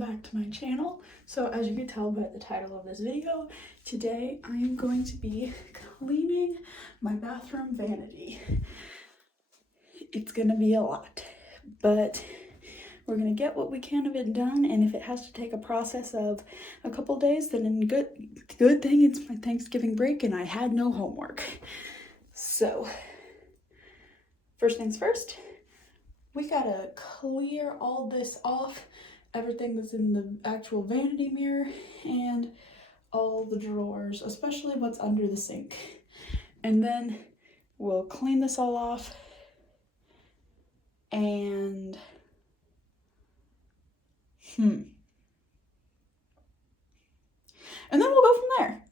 back to my channel. So as you can tell by the title of this video, today I am going to be cleaning my bathroom vanity. It's gonna be a lot, but we're gonna get what we can of it done, and if it has to take a process of a couple days, then good thing it's my Thanksgiving break and I had no homework. So first things first, we gotta clear all this off, everything that's in the actual vanity mirror and all the drawers, especially what's under the sink. And then we'll clean this all off and and then we'll go from there.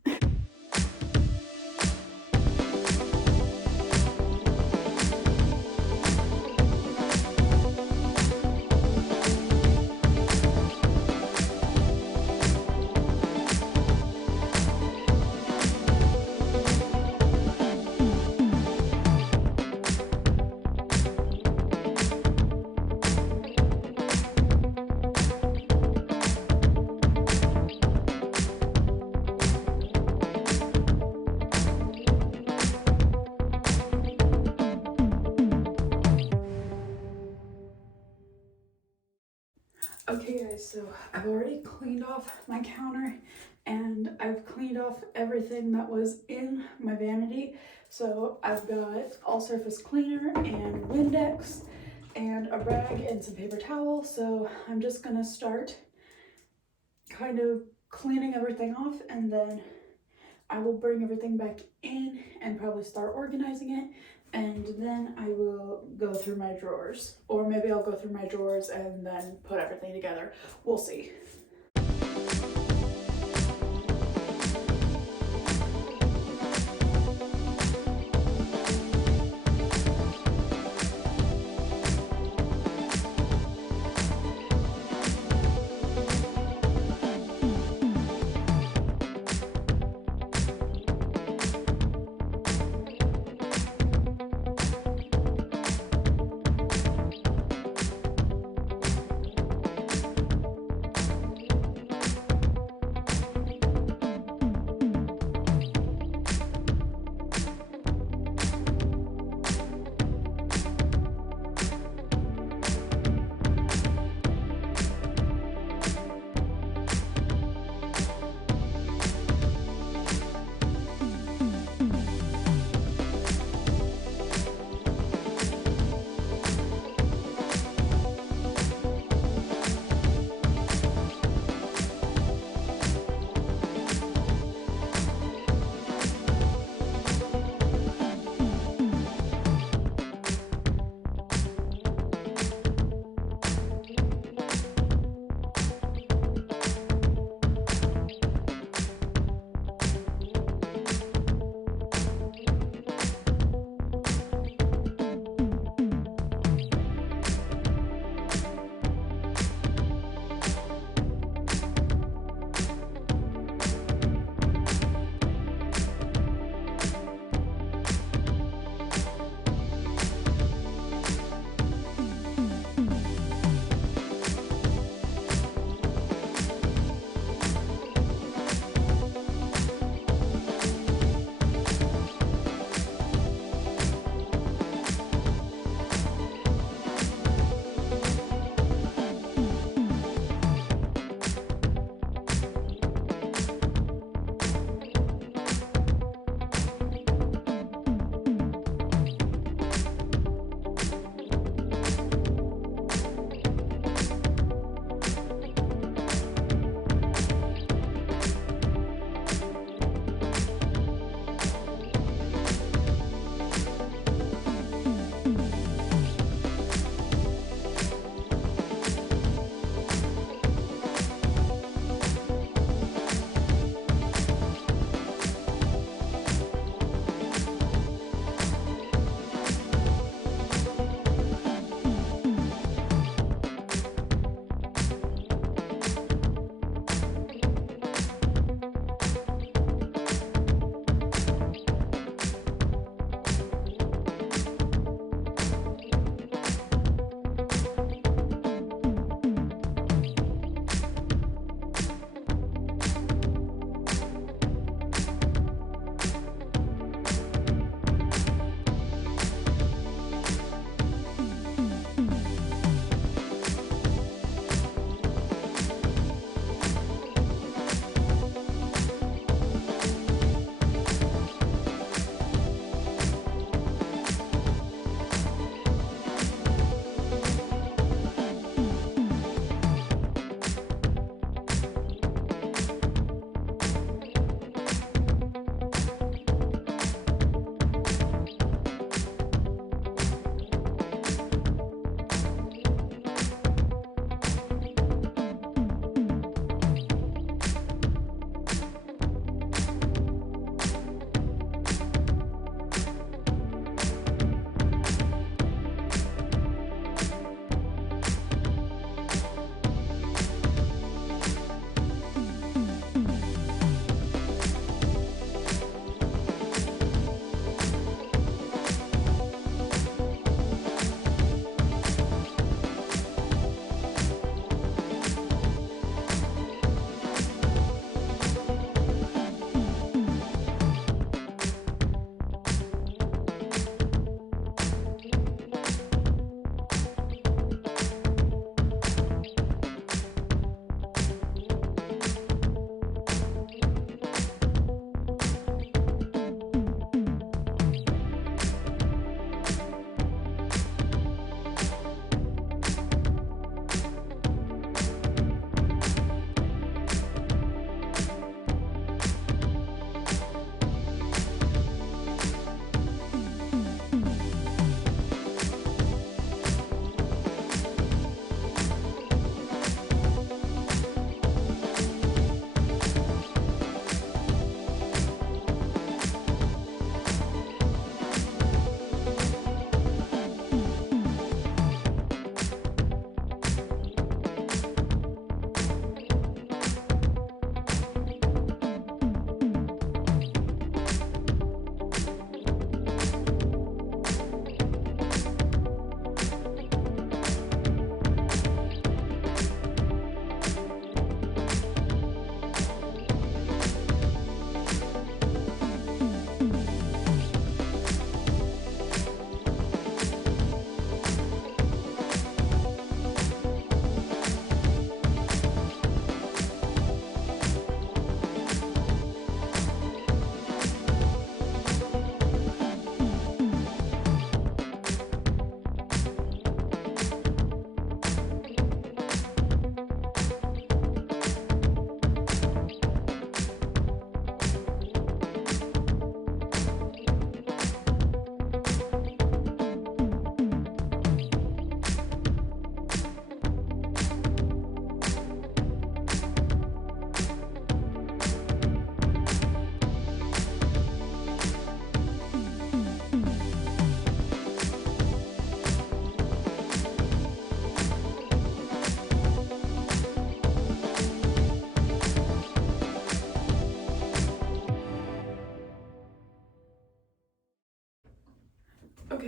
Okay guys, so I've already cleaned off my counter and I've cleaned off everything that was in my vanity. So I've got all surface cleaner and Windex and a rag and some paper towel. So I'm just gonna start kind of cleaning everything off, and then I will bring everything back in and probably start organizing it, and then I will go through my drawers. Or maybe I'll go through my drawers and then put everything together. We'll see.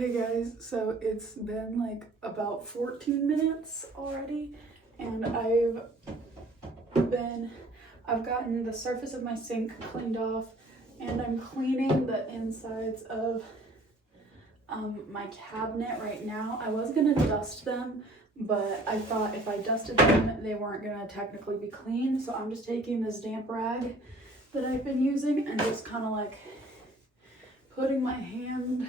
Okay guys, so it's been like about 14 minutes already, and I've gotten the surface of my sink cleaned off, and I'm cleaning the insides of my cabinet right now. I was gonna dust them, but I thought if I dusted them, they weren't gonna technically be clean, so I'm just taking this damp rag that I've been using and just kind of like putting my hand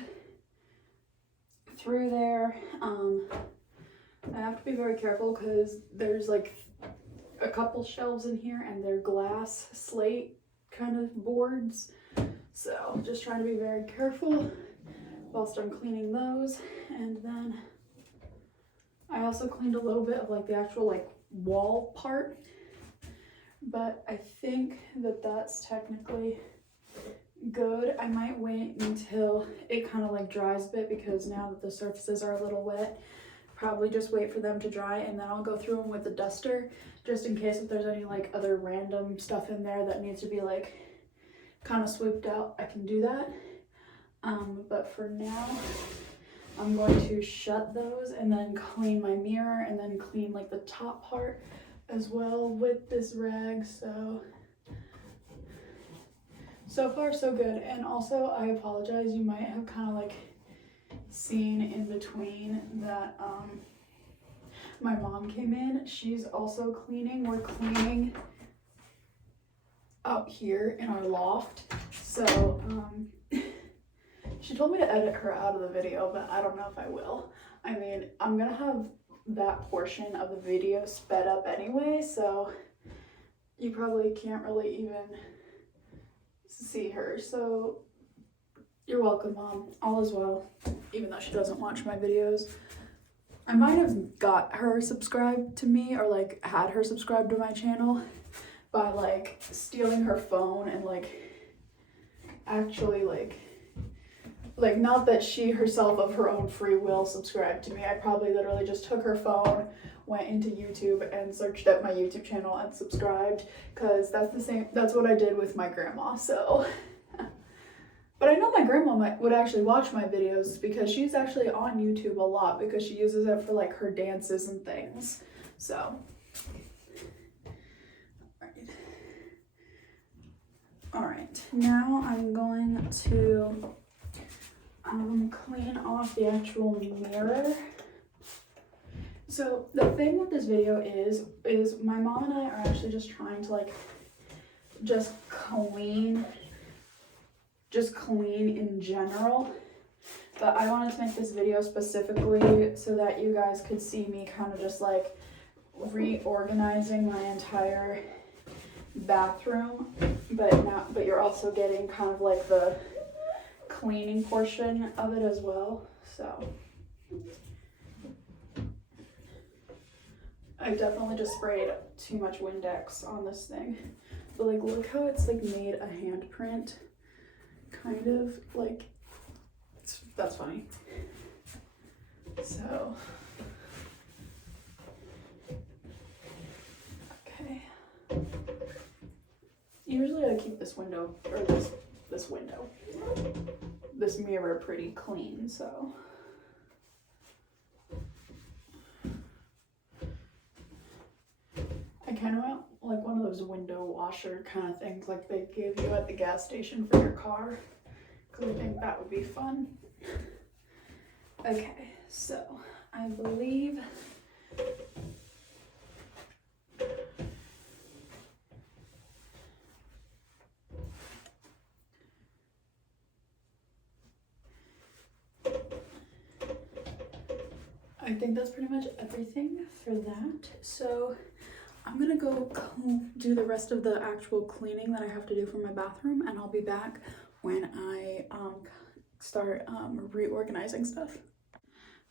through there. I have to be very careful because there's like a couple shelves in here and they're glass slate kind of boards, so just trying to be very careful whilst I'm cleaning those. And then I also cleaned a little bit of like the actual like wall part, but I think that that's technically good. I might wait until it kind of like dries a bit, because now that the surfaces are a little wet, probably just wait for them to dry, and then I'll go through them with the duster just in case if there's any like other random stuff in there that needs to be like kind of swooped out. I can do that. But for now I'm going to shut those and then clean my mirror and then clean like the top part as well with this rag. So far so good. And also I apologize, you might have kind of like seen in between that my mom came in. She's also cleaning. We're cleaning out here in our loft. So she told me to edit her out of the video, but I don't know if I will. I mean, I'm gonna have that portion of the video sped up anyway, so you probably can't really even see her. So you're welcome, Mom. All is well, even though she doesn't watch my videos. I might have got her subscribed to me, or like had her subscribed to my channel by like stealing her phone and like actually like not that she herself of her own free will subscribed to me. I probably literally just took her phone, went into YouTube and searched up my YouTube channel and subscribed, because that's what I did with my grandma. So but I know my grandma would actually watch my videos, because she's actually on YouTube a lot because she uses it for like her dances and things. So all right, now I'm going to clean off the actual mirror. So the thing with this video is my mom and I are actually just trying to like just clean in general, but I wanted to make this video specifically so that you guys could see me kind of just like reorganizing my entire bathroom, but you're also getting kind of like the cleaning portion of it as well. So I definitely just sprayed too much Windex on this thing, but like look how it's like made a handprint, kind of like, that's funny. So okay, usually I keep this window, or this mirror pretty clean, so I kind of want like one of those window washer kind of things like they give you at the gas station for your car, because I think that would be fun. Okay, so I believe that's pretty much everything for that. So I'm gonna go do the rest of the actual cleaning that I have to do for my bathroom, and I'll be back when I start reorganizing stuff.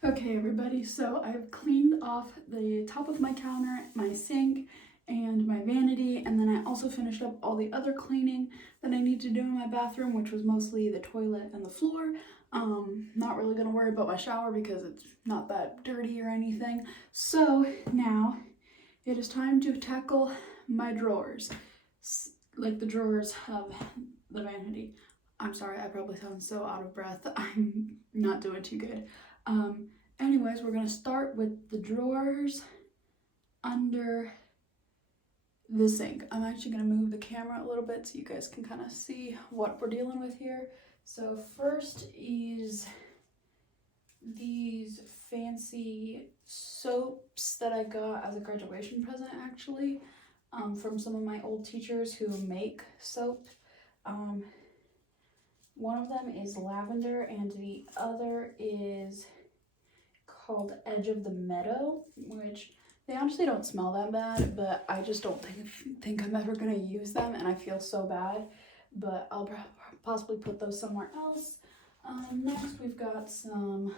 Okay everybody, so I've cleaned off the top of my counter, my sink, and my vanity, and then I also finished up all the other cleaning that I need to do in my bathroom, which was mostly the toilet and the floor. Not really gonna worry about my shower because it's not that dirty or anything. So now it is time to tackle my drawers, like the drawers of the vanity. I'm sorry, I probably sound so out of breath. I'm not doing too good. Anyways, we're gonna start with the drawers under the sink. I'm actually gonna move the camera a little bit so you guys can kind of see what we're dealing with here. So first is these fancy soaps that I got as a graduation present, actually, from some of my old teachers who make soap. One of them is lavender and the other is called Edge of the Meadow, which they honestly don't smell that bad, but I just don't think I'm ever gonna use them, and I feel so bad, but I'll possibly put those somewhere else. Next we've got some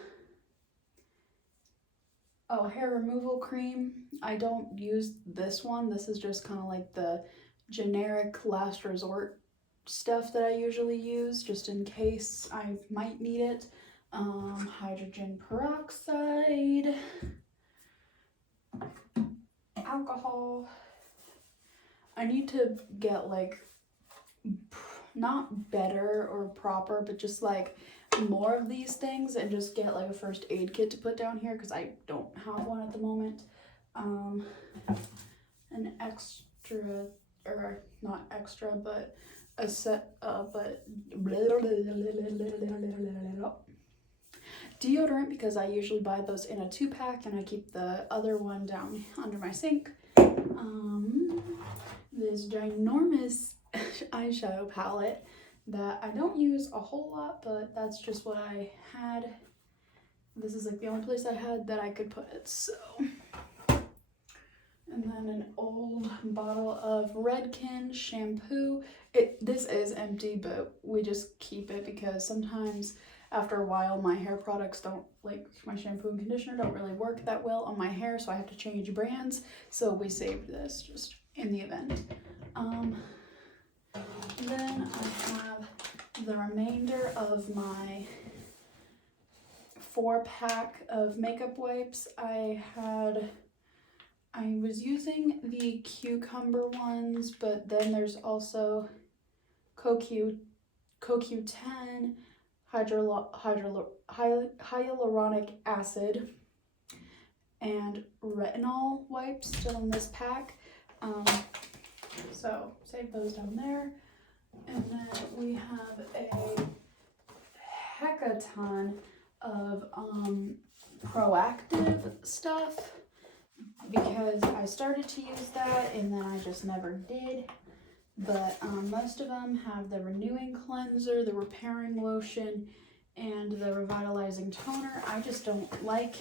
hair removal cream. I don't use this one. This is just kind of like the generic last resort stuff that I usually use just in case I might need it. Hydrogen peroxide, alcohol. I need to get like not better or proper, but just like more of these things and just get like a first aid kit to put down here because I don't have one at the moment. An extra, or not extra, but a set but deodorant, because I usually buy those in a 2-pack and I keep the other one down under my sink. This ginormous eyeshadow palette that I don't use a whole lot, but that's just what I had. This is like the only place I had that I could put it, so. And then an old bottle of Redken shampoo. This is empty, but we just keep it because sometimes after a while my hair products don't, like my shampoo and conditioner don't really work that well on my hair, so I have to change brands. So we saved this just in the event. Then I have the remainder of my 4-pack of makeup wipes. I was using the cucumber ones, but then there's also CoQ10, hyaluronic acid, and retinol wipes still in this pack. So save those down there. And then we have a heck-a-ton of Proactive stuff because I started to use that and then I just never did. But most of them have the renewing cleanser, the repairing lotion, and the revitalizing toner. I just don't like.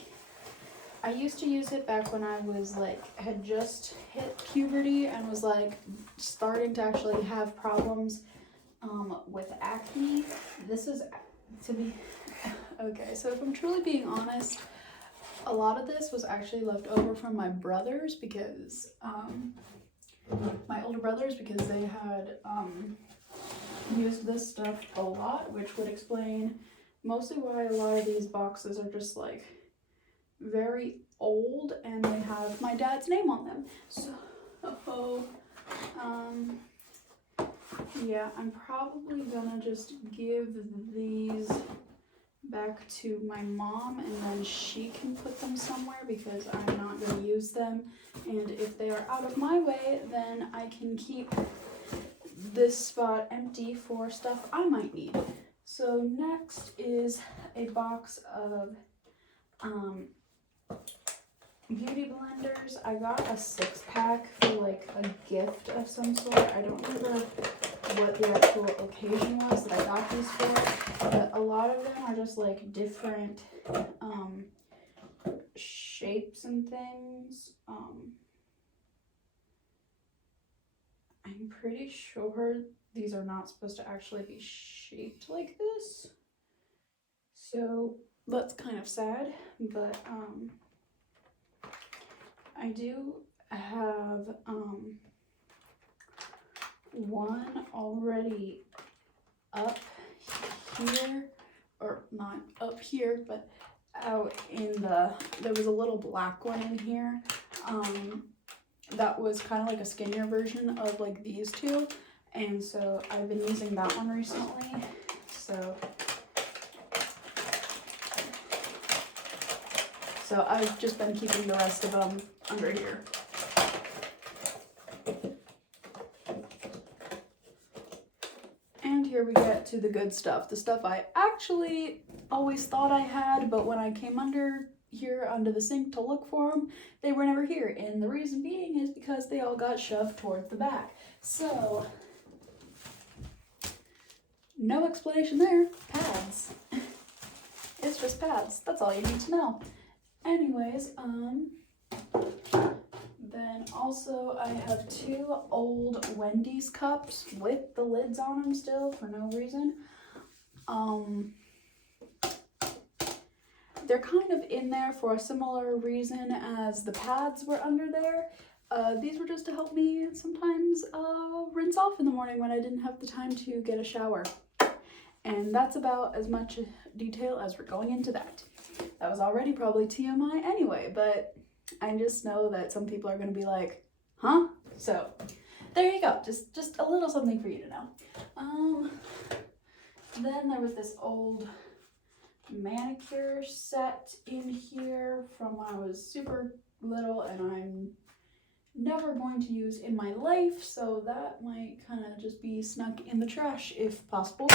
I used to use it back when I was like, had just hit puberty and was like starting to actually have problems with acne. This is, to be, okay, so if I'm truly being honest, a lot of this was actually left over from my brothers because, my older brothers, because they had used this stuff a lot, which would explain mostly why a lot of these boxes are just like very old and they have my dad's name on them. So yeah, I'm probably gonna just give these back to my mom and then she can put them somewhere because I'm not gonna use them, and if they are out of my way then I can keep this spot empty for stuff I might need. So next is a box of beauty blenders. I got a 6-pack for like a gift of some sort. I don't remember what the actual occasion was that I got these for, but a lot of them are just like different shapes and things. I'm pretty sure these are not supposed to actually be shaped like this, so that's kind of sad, but I do have one already up here, or not up here, but out in there was a little black one in here that was kind of like a skinnier version of like these two, and so I've been using that one recently. So I've just been keeping the rest of them under here. And here we get to the good stuff. The stuff I actually always thought I had, but when I came under here under the sink to look for them, they were never here. And the reason being is because they all got shoved towards the back. So, no explanation there. Pads. It's just pads. That's all you need to know. Anyways, then also I have 2 old Wendy's cups with the lids on them still for no reason. They're kind of in there for a similar reason as the pads were under there. These were just to help me sometimes rinse off in the morning when I didn't have the time to get a shower. And that's about as much detail as we're going into that. That was already probably TMI anyway, but I just know that some people are going to be like, huh? So there you go. Just a little something for you to know. Then there was this old manicure set in here from when I was super little and I'm never going to use in my life, so that might kind of just be snuck in the trash if possible,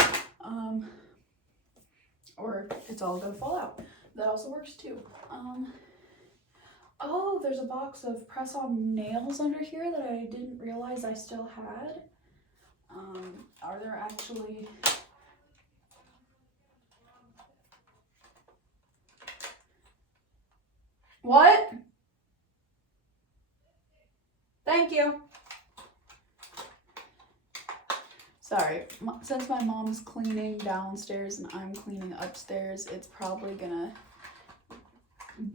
or it's all gonna fall out. That also works too. Oh, there's a box of press-on nails under here that I didn't realize I still had. Are there actually... What? Thank you. Sorry, since my mom's cleaning downstairs and I'm cleaning upstairs, it's probably gonna,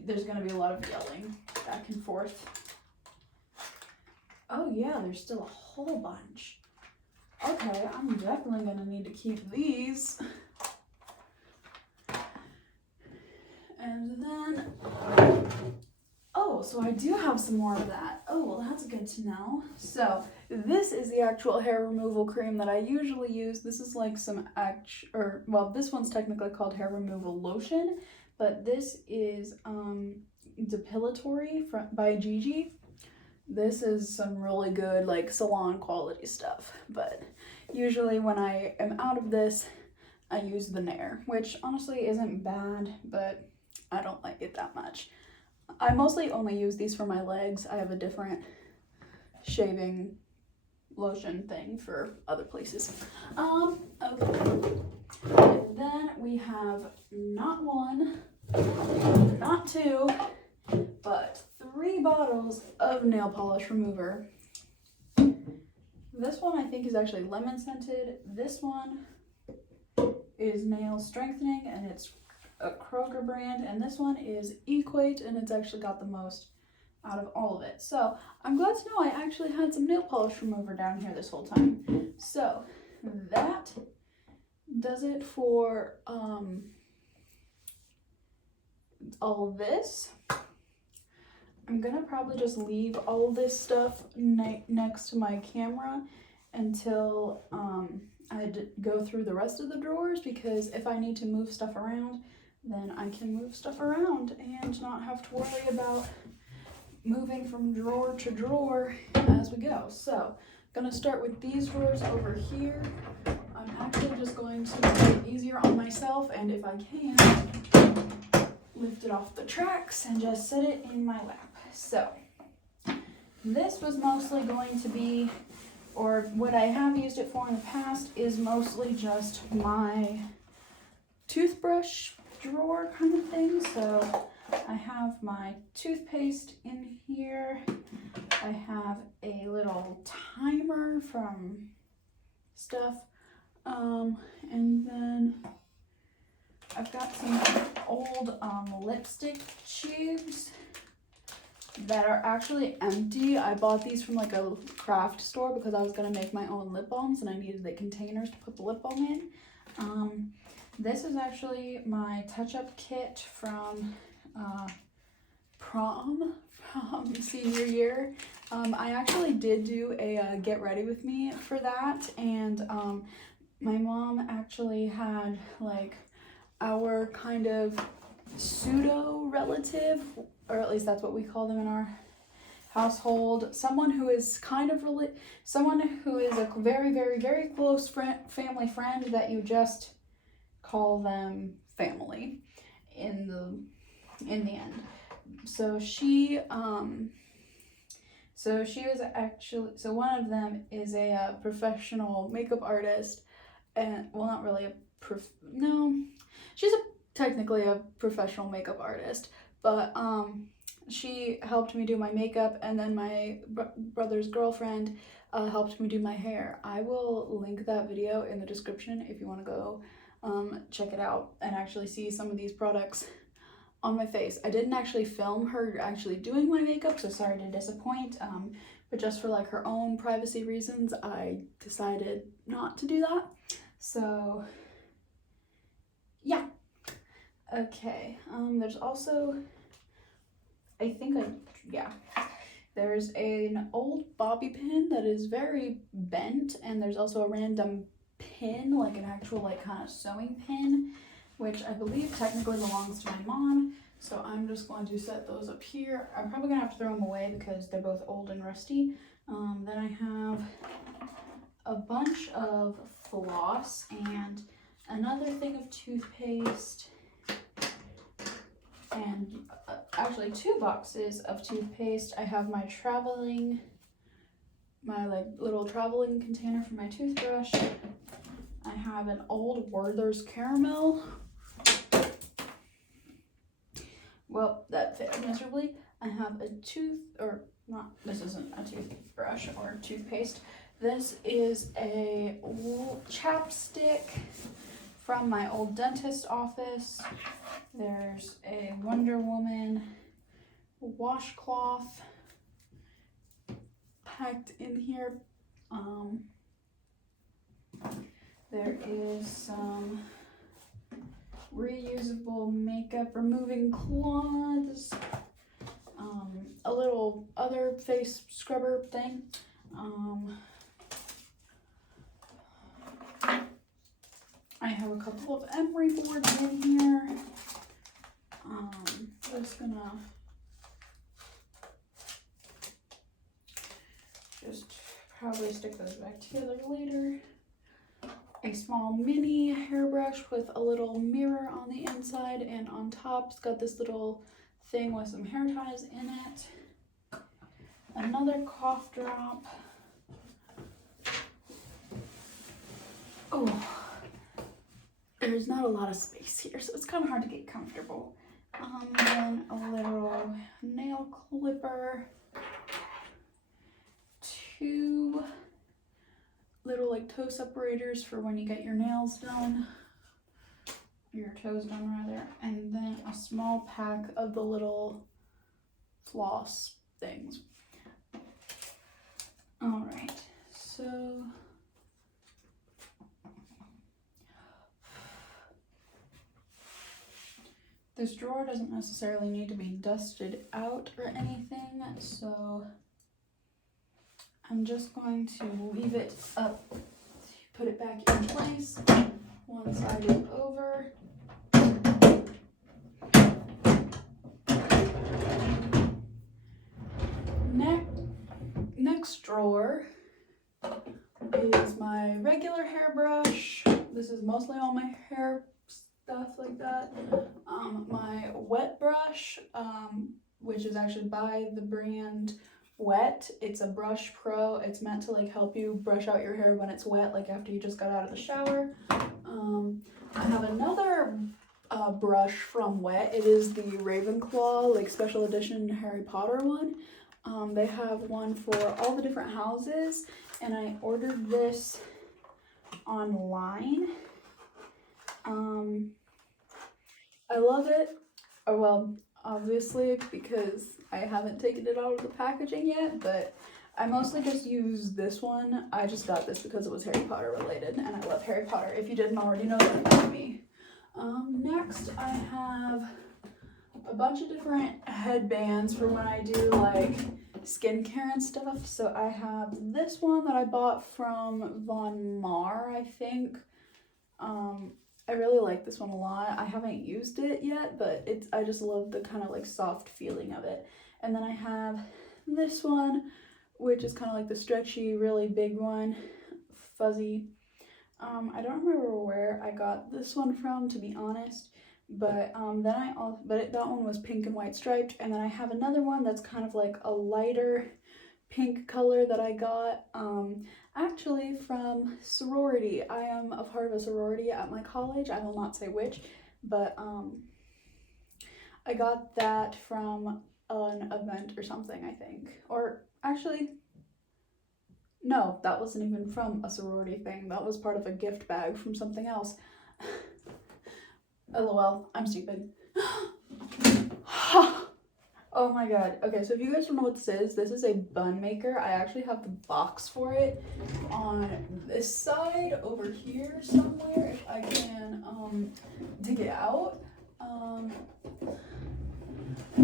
there's gonna be a lot of yelling back and forth. Oh yeah, there's still a whole bunch. Okay, I'm definitely gonna need to keep these. And then, oh, so I do have some more of that. Oh, well, that's good to know. So this is the actual hair removal cream that I usually use. This is like some this one's technically called hair removal lotion, but this is Depilatory by Gigi. This is some really good like salon quality stuff, but usually when I am out of this, I use the Nair, which honestly isn't bad, but I don't like it that much. I mostly only use these for my legs. I have a different shaving lotion thing for other places. Okay. And then we have not 1, not 2, but 3 bottles of nail polish remover. This one I think is actually lemon scented. This one is nail strengthening and it's a Kroger brand, and this one is Equate and it's actually got the most out of all of it. So I'm glad to know I actually had some nail polish remover down here this whole time. So that does it for all this. I'm gonna probably just leave all this stuff next to my camera until I go through the rest of the drawers, because if I need to move stuff around, then I can move stuff around and not have to worry about moving from drawer to drawer as we go. So, gonna start with these drawers over here. I'm actually just going to make it easier on myself, and if I can, lift it off the tracks and just set it in my lap. So, this was mostly going to be, or what I have used it for in the past, is mostly just my toothbrush drawer kind of thing. So I have my toothpaste in here. I have a little timer from stuff. And then I've got some old lipstick tubes that are actually empty. I bought these from like a craft store because I was gonna make my own lip balms and I needed the containers to put the lip balm in. This is actually my touch-up kit from prom from senior year. I actually did do a get ready with me for that, and my mom actually had like our kind of pseudo relative, or at least that's what we call them in our household, someone who is kind of someone who is a very, very, very close family friend that you just call them family in the end. So she was actually, so one of them is a professional makeup artist, and well, not really a no, she's technically a professional makeup artist, but she helped me do my makeup, and then my brother's girlfriend helped me do my hair. I will link that video in the description if you want to go check it out and actually see some of these products on my face. I didn't actually film her actually doing my makeup, so sorry to disappoint, but just for like her own privacy reasons, I decided not to do that. So yeah. Okay, there's also, there's an old bobby pin that is very bent, and there's also a random pin, like an actual like kind of sewing pin, which I believe technically belongs to my mom. So I'm just going to set those up here. I'm probably gonna have to throw them away because they're both old and rusty. Then I have a bunch of floss and another thing of toothpaste, and actually 2 boxes of toothpaste. I have my like little traveling container for my toothbrush. I have an old Werther's caramel. Well, that failed miserably. I have a this isn't a toothbrush or toothpaste. This is a chapstick from my old dentist office. There's a Wonder Woman washcloth packed in here. There is some reusable makeup removing cloths, a little other face scrubber thing. I have a couple of emery boards in here. Just gonna probably stick those back together later. A small mini hairbrush with a little mirror on the inside, and on top it's got this little thing with some hair ties in it. Another cough drop. Oh, there's not a lot of space here, so it's kind of hard to get comfortable. Then a little nail clipper, 2 little like toe separators for when you get your nails done, your toes done rather, and then a small pack of the little floss things. All right, so this drawer doesn't necessarily need to be dusted out or anything, so I'm just going to leave it up, put it back in place. One side is over. Next drawer is my regular hairbrush. This is mostly all my hair stuff like that. My wet brush, which is actually by the brand Wet. It's a Brush Pro. It's meant to like help you brush out your hair when it's wet, like after you just got out of the shower. I have another brush from Wet. It is the Ravenclaw like special edition Harry Potter one. They have one for all the different houses, and I ordered this online. I love it. Oh, well, obviously, because I haven't taken it out of the packaging yet, but I mostly just use this one. I just got this because it was Harry Potter related, and I love Harry Potter, if you didn't already know that about me. Next, I have a bunch of different headbands for when I do, like, skincare and stuff. So I have this one that I bought from Von Mar, I think. I really like this one a lot. I haven't used it yet, but I just love the kind of like soft feeling of it. And then I have this one, which is kind of like the stretchy, really big one, fuzzy. I don't remember where I got this one from, to be honest, but that one was pink and white striped, and then I have another one that's kind of like a lighter pink color that I got actually from sorority. I am a part of a sorority at my college. I will not say which, but I got that from an event or something, I think. Or actually, no, that wasn't even from a sorority thing. That was part of a gift bag from something else. LOL, I'm stupid. Oh my god. Okay, so if you guys don't know what this is a bun maker. I actually have the box for it on this side over here somewhere if I can dig it out.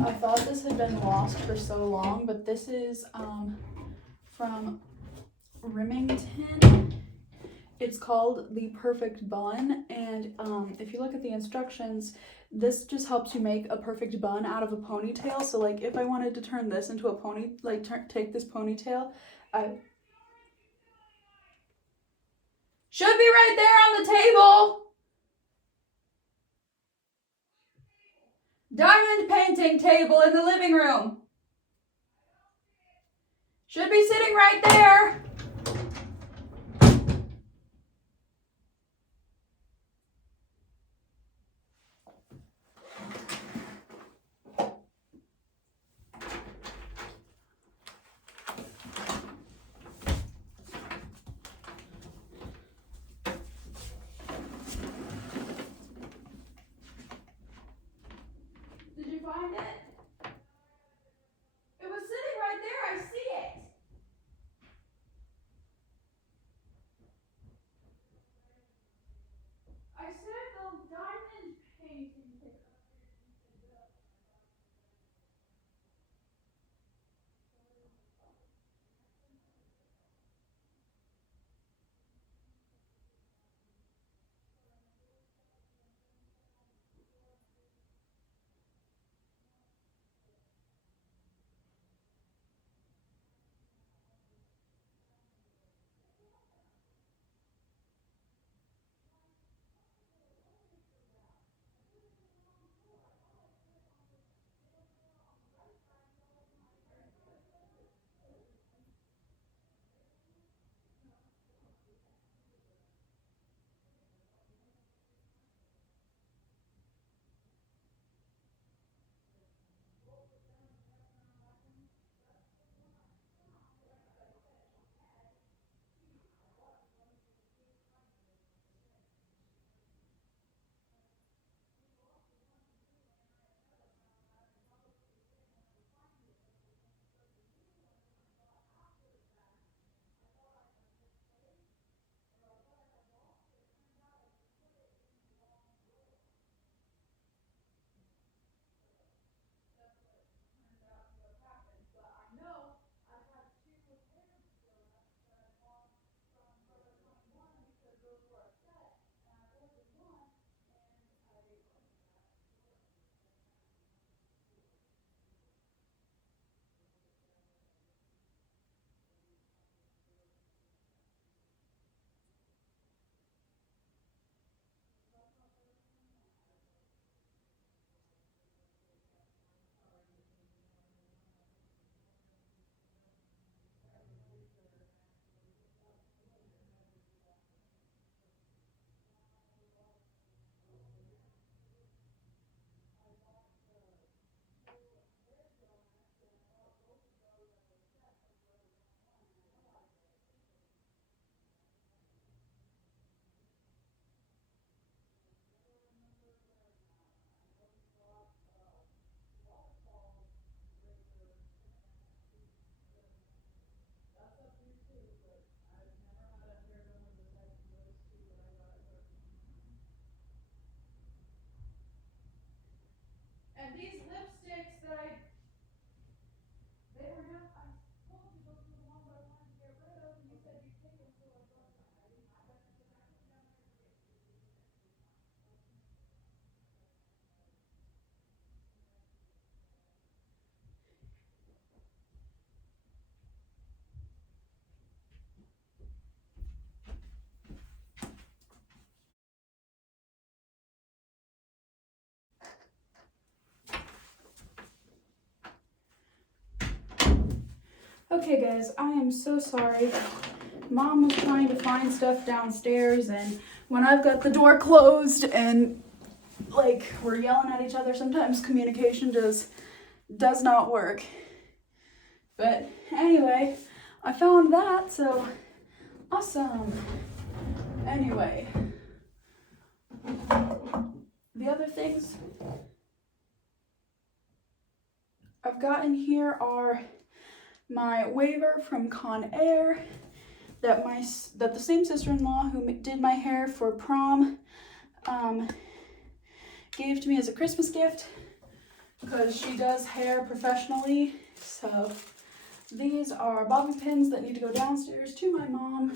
I thought this had been lost for so long, but this is from Remington. It's called the Perfect Bun, and if you look at the instructions, this just helps you make a perfect bun out of a ponytail. So like if I wanted to turn this into a pony, like take this ponytail, I should be right there on the table. Diamond painting table in the living room. Should be sitting right there. Did you find it? It was sitting right there. I see it. Okay guys, I am so sorry. Mom was trying to find stuff downstairs, and when I've got the door closed and like we're yelling at each other, sometimes communication does not work. But anyway, I found that, so awesome. Anyway, the other things I've got in here are my waiver from Con Air that the same sister-in-law who did my hair for prom gave to me as a Christmas gift because she does hair professionally. So these are bobby pins that need to go downstairs to my mom.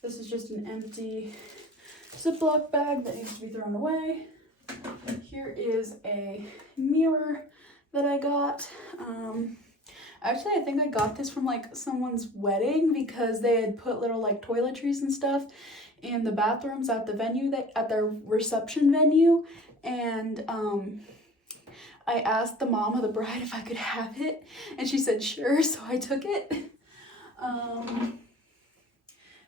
This is just an empty Ziploc bag that needs to be thrown away. Here is a mirror that I got. Actually, I think I got this from like someone's wedding because they had put little like toiletries and stuff in the bathrooms at the venue, at their reception venue. And I asked the mom of the bride if I could have it, and she said sure, so I took it.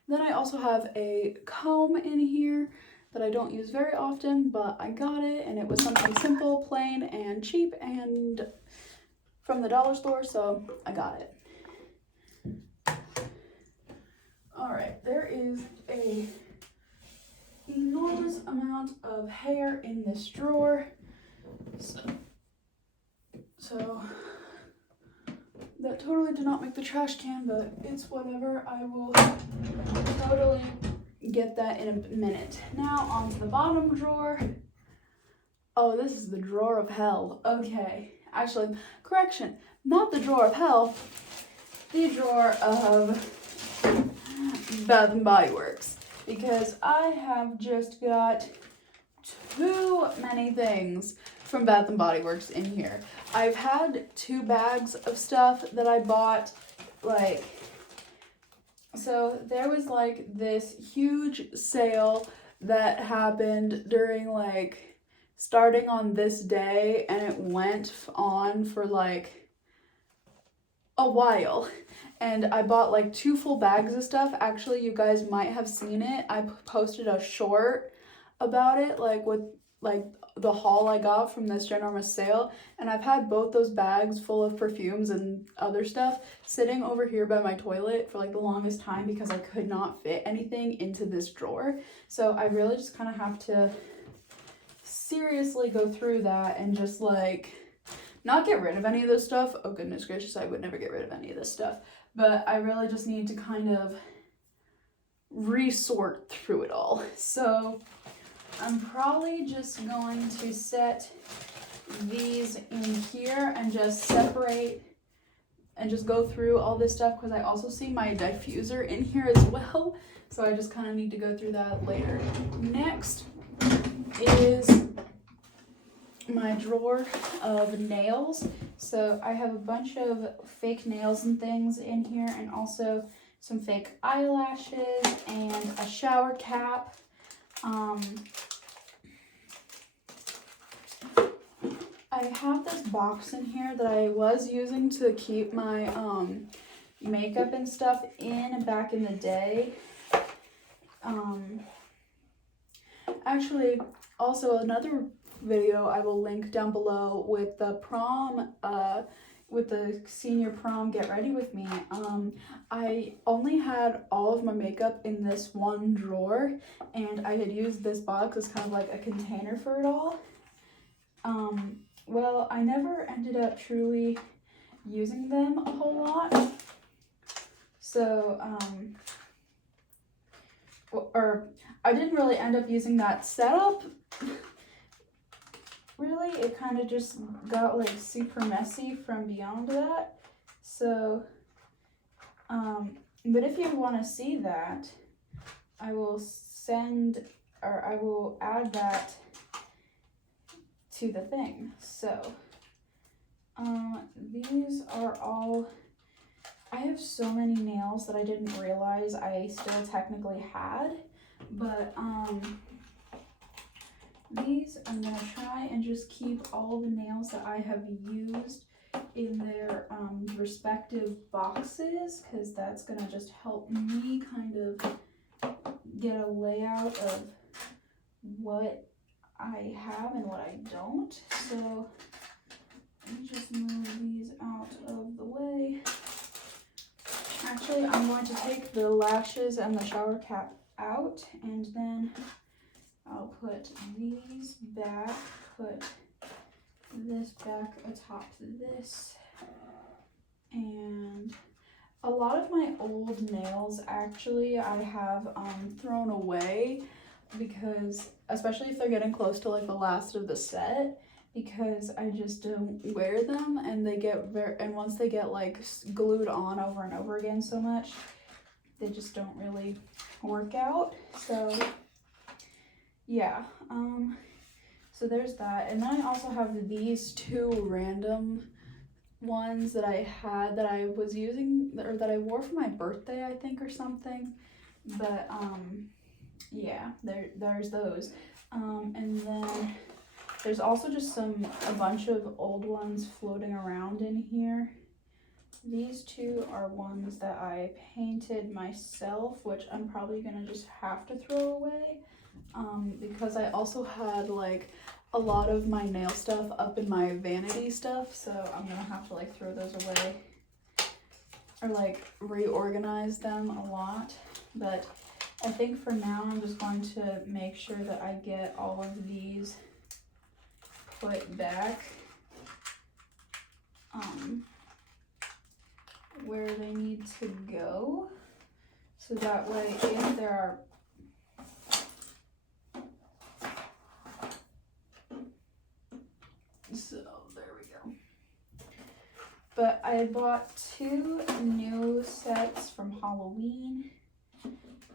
Then I also have a comb in here that I don't use very often, but I got it, and it was something simple, plain, and cheap, and from the dollar store, so I got it. All right, there is a enormous amount of hair in this drawer. So that totally did not make the trash can, but it's whatever. I will totally get that in a minute. Now onto the bottom drawer. Oh, this is the drawer of hell. Okay. Actually, correction, not the drawer of hell, the drawer of Bath and Body Works, because I have just got too many things from Bath and Body Works in here. I've had 2 bags of stuff that I bought, like, so there was like this huge sale that happened during like starting on this day, and it went on for like a while, and I bought like 2 full bags of stuff. Actually, you guys might have seen it. I posted a short about it, like with like the haul I got from this ginormous sale, and I've had both those bags full of perfumes and other stuff sitting over here by my toilet for like the longest time because I could not fit anything into this drawer. So I really just kind of have to seriously go through that and just like not get rid of any of this stuff. Oh goodness gracious, I would never get rid of any of this stuff, but I really just need to kind of resort through it all. So I'm probably just going to set these in here and just separate and just go through all this stuff, because I also see my diffuser in here as well, so I just kind of need to go through that later. Next is my drawer of nails. So I have a bunch of fake nails and things in here, and also some fake eyelashes and a shower cap. I have this box in here that I was using to keep my makeup and stuff in back in the day. Actually, also another video I will link down below with the prom, with the senior prom get ready with me. I only had all of my makeup in this one drawer, and I had used this box as kind of like a container for it all. Well, I never ended up truly using them a whole lot. So, or I didn't really end up using that setup. Really, it kind of just got like super messy from beyond that. So, but if you want to see that, I will add that to the thing. So, these are all, I have so many nails that I didn't realize I still technically had, but, these I'm going to try and just keep all the nails that I have used in their respective boxes, because that's gonna just help me kind of get a layout of what I have and what I don't. So let me just move these out of the way. Actually, I'm going to take the lashes and the shower cap out, and then I'll put these back, put this back atop this, and a lot of my old nails actually I have thrown away, because especially if they're getting close to like the last of the set, because I just don't wear them, and they get and once they get like glued on over and over again so much, they just don't really work out. So yeah, so there's that. And then I also have these two random ones that I had that I was using, or that I wore for my birthday, I think, or something. But yeah, there's those. And then there's also just a bunch of old ones floating around in here. These two are ones that I painted myself, which I'm probably gonna just have to throw away, because I also had like a lot of my nail stuff up in my vanity stuff, so I'm gonna have to like throw those away or like reorganize them a lot. But I think for now I'm just going to make sure that I get all of these put back where they need to go, so that way if there are there we go. But I bought 2 new sets from Halloween,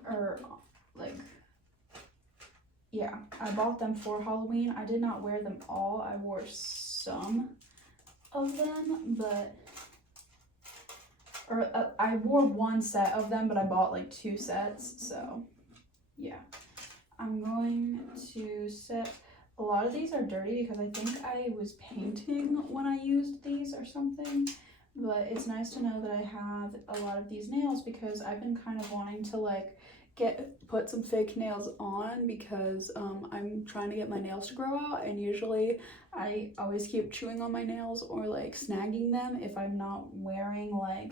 or like, yeah, I bought them for Halloween. I did not wear them all. I wore some of them, but I wore 1 set of them, but I bought like 2 sets. So yeah, I'm going to set. A lot of these are dirty because I think I was painting when I used these or something, but it's nice to know that I have a lot of these nails, because I've been kind of wanting to like put some fake nails on, because I'm trying to get my nails to grow out, and usually I always keep chewing on my nails or like snagging them if I'm not wearing, like,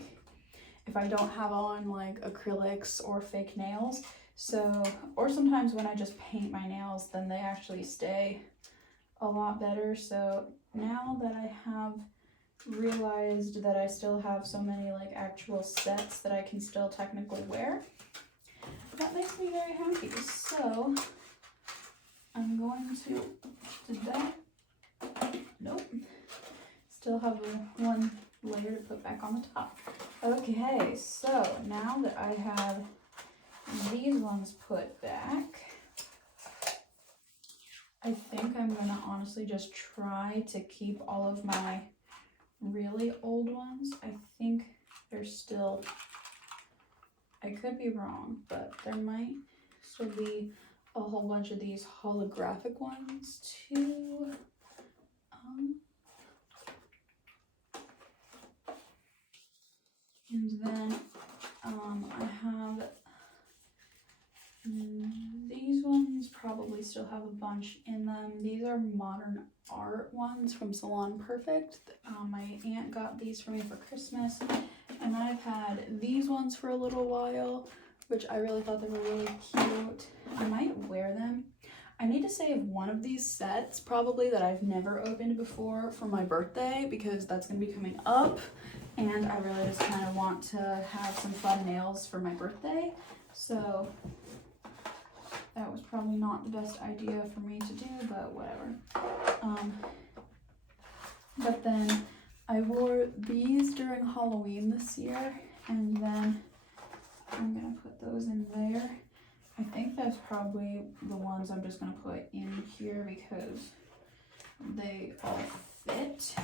if I don't have on like acrylics or fake nails. So, or sometimes when I just paint my nails, then they actually stay a lot better. So now that I have realized that I still have so many like actual sets that I can still technically wear, that makes me very happy. So I'm going to, did that? Nope. Still have one layer to put back on the top. Okay, so now that I have these ones put back, I think I'm gonna honestly just try to keep all of my really old ones. I think there's still, I could be wrong, but there might still be a whole bunch of these holographic ones too. And then I have these ones, probably still have a bunch in them. These are modern art ones from Salon Perfect. My aunt got these for me for Christmas, and I've had these ones for a little while, which I really thought they were really cute. I might wear them. I need to save one of these sets probably that I've never opened before for my birthday, because that's going to be coming up, and I really just kind of want to have some fun nails for my birthday. So that was probably not the best idea for me to do, but whatever. But then I wore these during Halloween this year, and then I'm gonna put those in there. I think that's probably the ones I'm just gonna put in here because they all fit.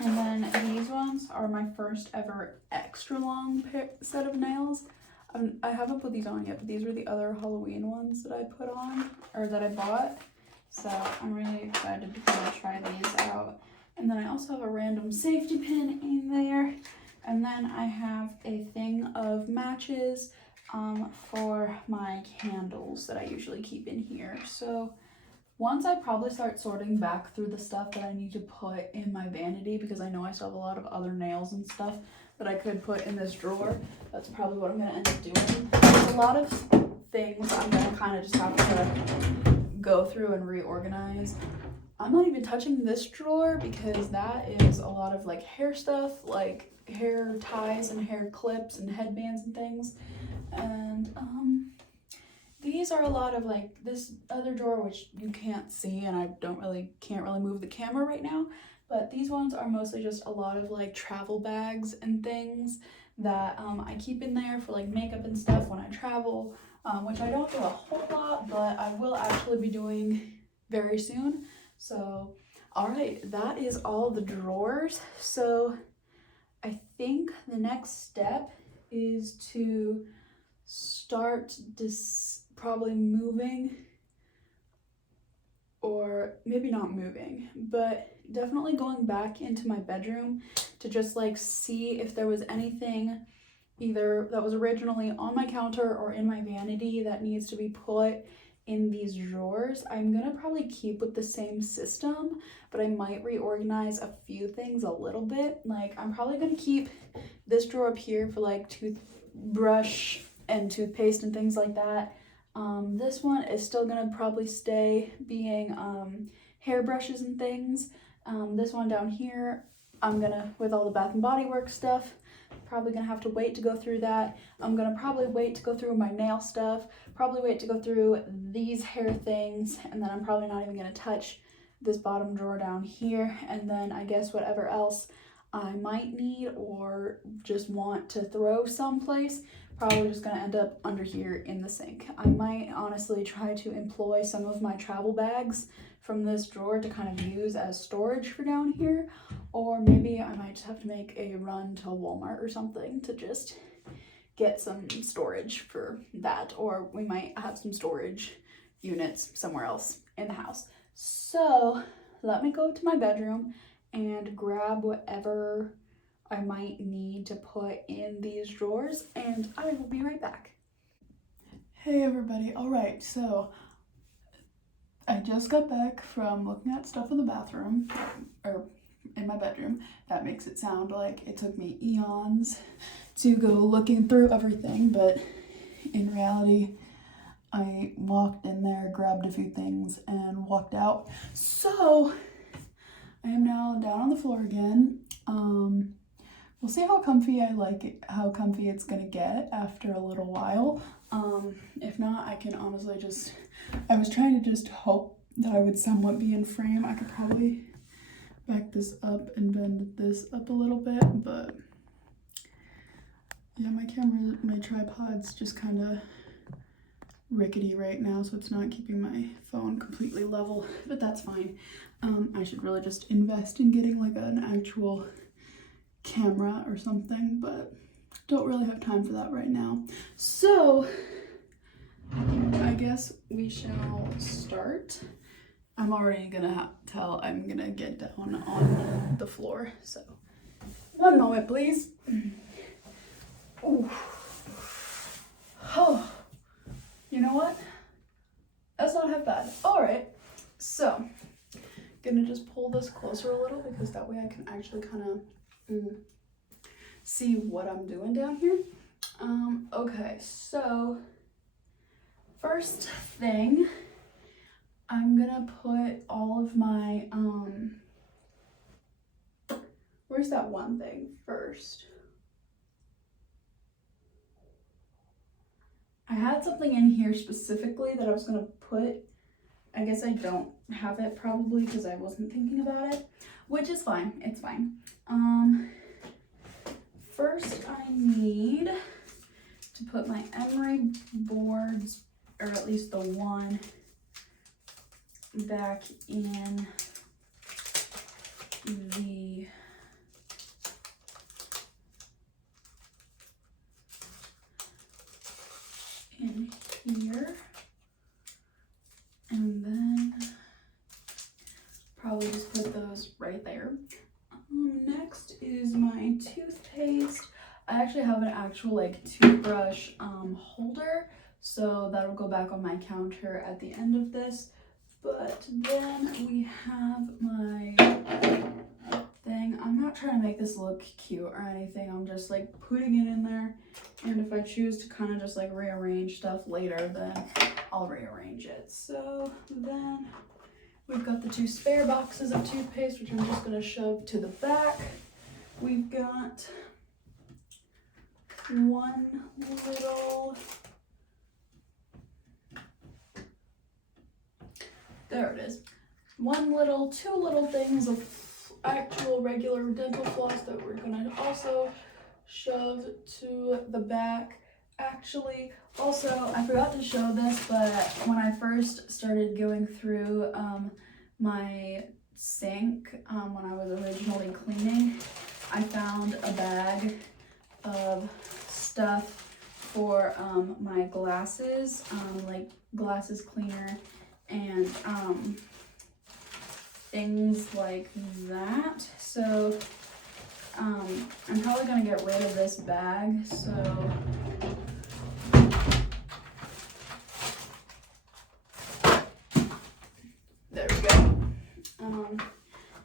And then these ones are my first ever extra long set of nails. I haven't put these on yet, but these were the other Halloween ones that I put on, or that I bought. So I'm really excited to kind of try these out. And then I also have a random safety pin in there. And then I have a thing of matches for my candles that I usually keep in here. So once I probably start sorting back through the stuff that I need to put in my vanity, because I know I still have a lot of other nails and stuff that I could put in this drawer, that's probably what I'm going to end up doing. There's a lot of things I'm going to kind of just have to go through and reorganize. I'm not even touching this drawer because that is a lot of like hair stuff, like hair ties and hair clips and headbands and things. And these are a lot of like this other drawer, which you can't see, and I can't really move the camera right now, but these ones are mostly just a lot of like travel bags and things that I keep in there for like makeup and stuff when I travel, which I don't do a whole lot, but I will actually be doing very soon. So all right, that is all the drawers. So I think the next step is to start probably moving, or maybe not moving, but definitely going back into my bedroom to just like see if there was anything either that was originally on my counter or in my vanity that needs to be put in these drawers. I'm gonna probably keep with the same system, but I might reorganize a few things a little bit. Like I'm probably gonna keep this drawer up here for like toothbrush and toothpaste and things like that. This one is still gonna probably stay being hairbrushes and things. This one down here, I'm gonna, with all the Bath and Body Works stuff, probably gonna have to wait to go through that. I'm gonna probably wait to go through my nail stuff, probably wait to go through these hair things, and then I'm probably not even gonna touch this bottom drawer down here. And then I guess whatever else I might need or just want to throw someplace, probably just gonna end up under here in the sink. I might honestly try to employ some of my travel bags from this drawer to kind of use as storage for down here, or maybe I might just have to make a run to Walmart or something to just get some storage for that, or we might have some storage units somewhere else in the house. So let me go to my bedroom and grab whatever I might need to put in these drawers, and I will be right back. Hey everybody, all right, so I just got back from looking at stuff in the bathroom, or in my bedroom. That makes it sound like it took me eons to go looking through everything, but in reality, I walked in there, grabbed a few things, and walked out. So I am now down on the floor again. We'll see how comfy I like it, how comfy it's gonna get after a little while. If not, I can honestly just, I was trying to just hope that I would somewhat be in frame. I could probably back this up and bend this up a little bit, but yeah, my tripod's just kind of rickety right now, so it's not keeping my phone completely level, but that's fine. I should really just invest in getting like an actual camera or something, but don't really have time for that right now. So I guess we shall start. I'm already gonna tell I'm gonna get down on the floor, so one moment please. Ooh. Oh, you know what, that's not half bad. All right, so gonna just pull this closer a little because that way I can actually kind of see what I'm doing down here. Okay, so first thing, I'm gonna put all of my where's that one thing first? I had something in here specifically that I was gonna put. I guess I don't have it probably because I wasn't thinking about it, which is fine, it's fine. First I need to put my emery boards, or at least the one, back in the in here. And then probably just put those right there. Next is my toothpaste. I actually have an actual like toothbrush holder, so that'll go back on my counter at the end of this. But then we have my thing. I'm not trying to make this look cute or anything. I'm just like putting it in there. And if I choose to kind of just like rearrange stuff later, then I'll rearrange it. So then we've got the 2 spare boxes of toothpaste, which I'm just going to shove to the back. We've got one little, there it is. Two little things of actual regular dental floss that we're going to also shove to the back. Actually, also, I forgot to show this, but when I first started going through my sink, when I was originally cleaning, I found a bag of stuff for my glasses, like glasses cleaner and things like that. So I'm probably gonna get rid of this bag, so there we go.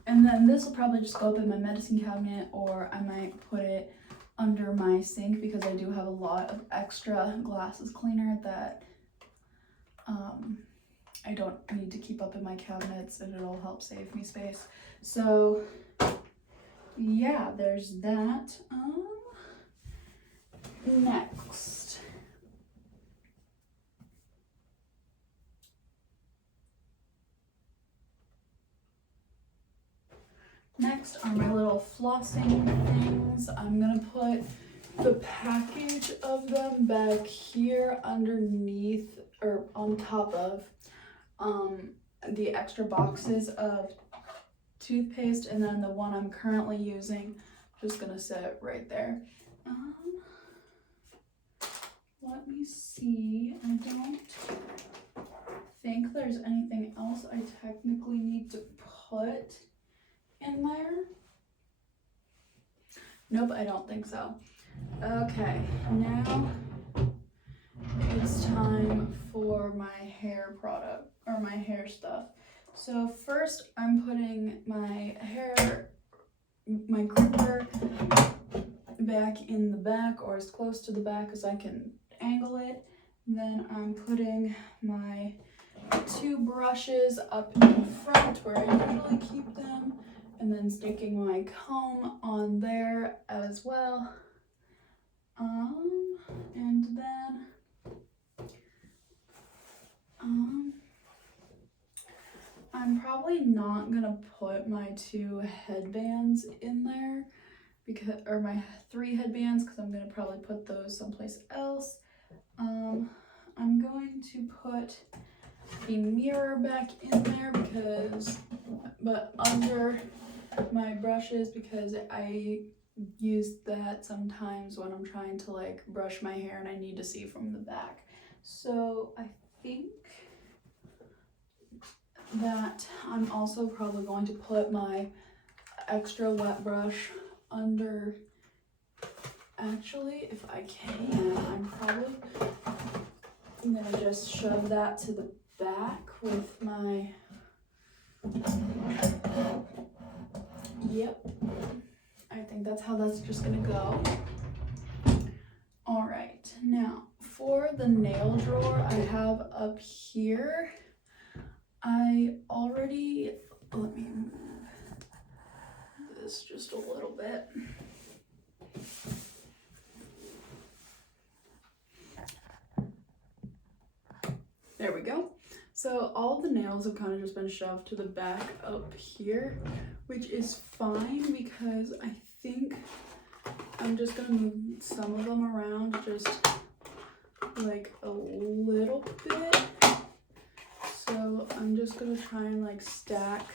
And then this will probably just go up in my medicine cabinet, or I might put it under my sink because I do have a lot of extra glasses cleaner that I don't need to keep up in my cabinets, and it'll help save me space. So yeah, there's that. Next are my little flossing things. I'm gonna put the package of them back here underneath, or on top of the extra boxes of toothpaste, and then the one I'm currently using, just gonna set right there. Let me see. I don't think there's anything else I technically need to put in there. Nope, I don't think so. Okay, now it's time for my hair product, or my hair stuff. So first I'm putting my clipper back in the back, or as close to the back as I can angle it. Then I'm putting my 2 brushes up in front where I usually keep them, and then sticking my comb on there as well. And then I'm probably not gonna put my 2 headbands in there, because, or my 3 headbands, because I'm gonna probably put those someplace else. I'm going to put the mirror back in there but under my brushes, because I use that sometimes when I'm trying to like brush my hair and I need to see from the back. So I think that I'm also probably going to put my extra wet brush under. Actually, if I can, I'm probably gonna just shove that to the back with my, yep, I think that's how that's just gonna go. All right, now for the nail drawer I have up here, I already, let me move this just a little bit. There we go. So all the nails have kind of just been shoved to the back up here, which is fine because I think I'm just gonna move some of them around just like a little bit. So I'm just gonna try and like stack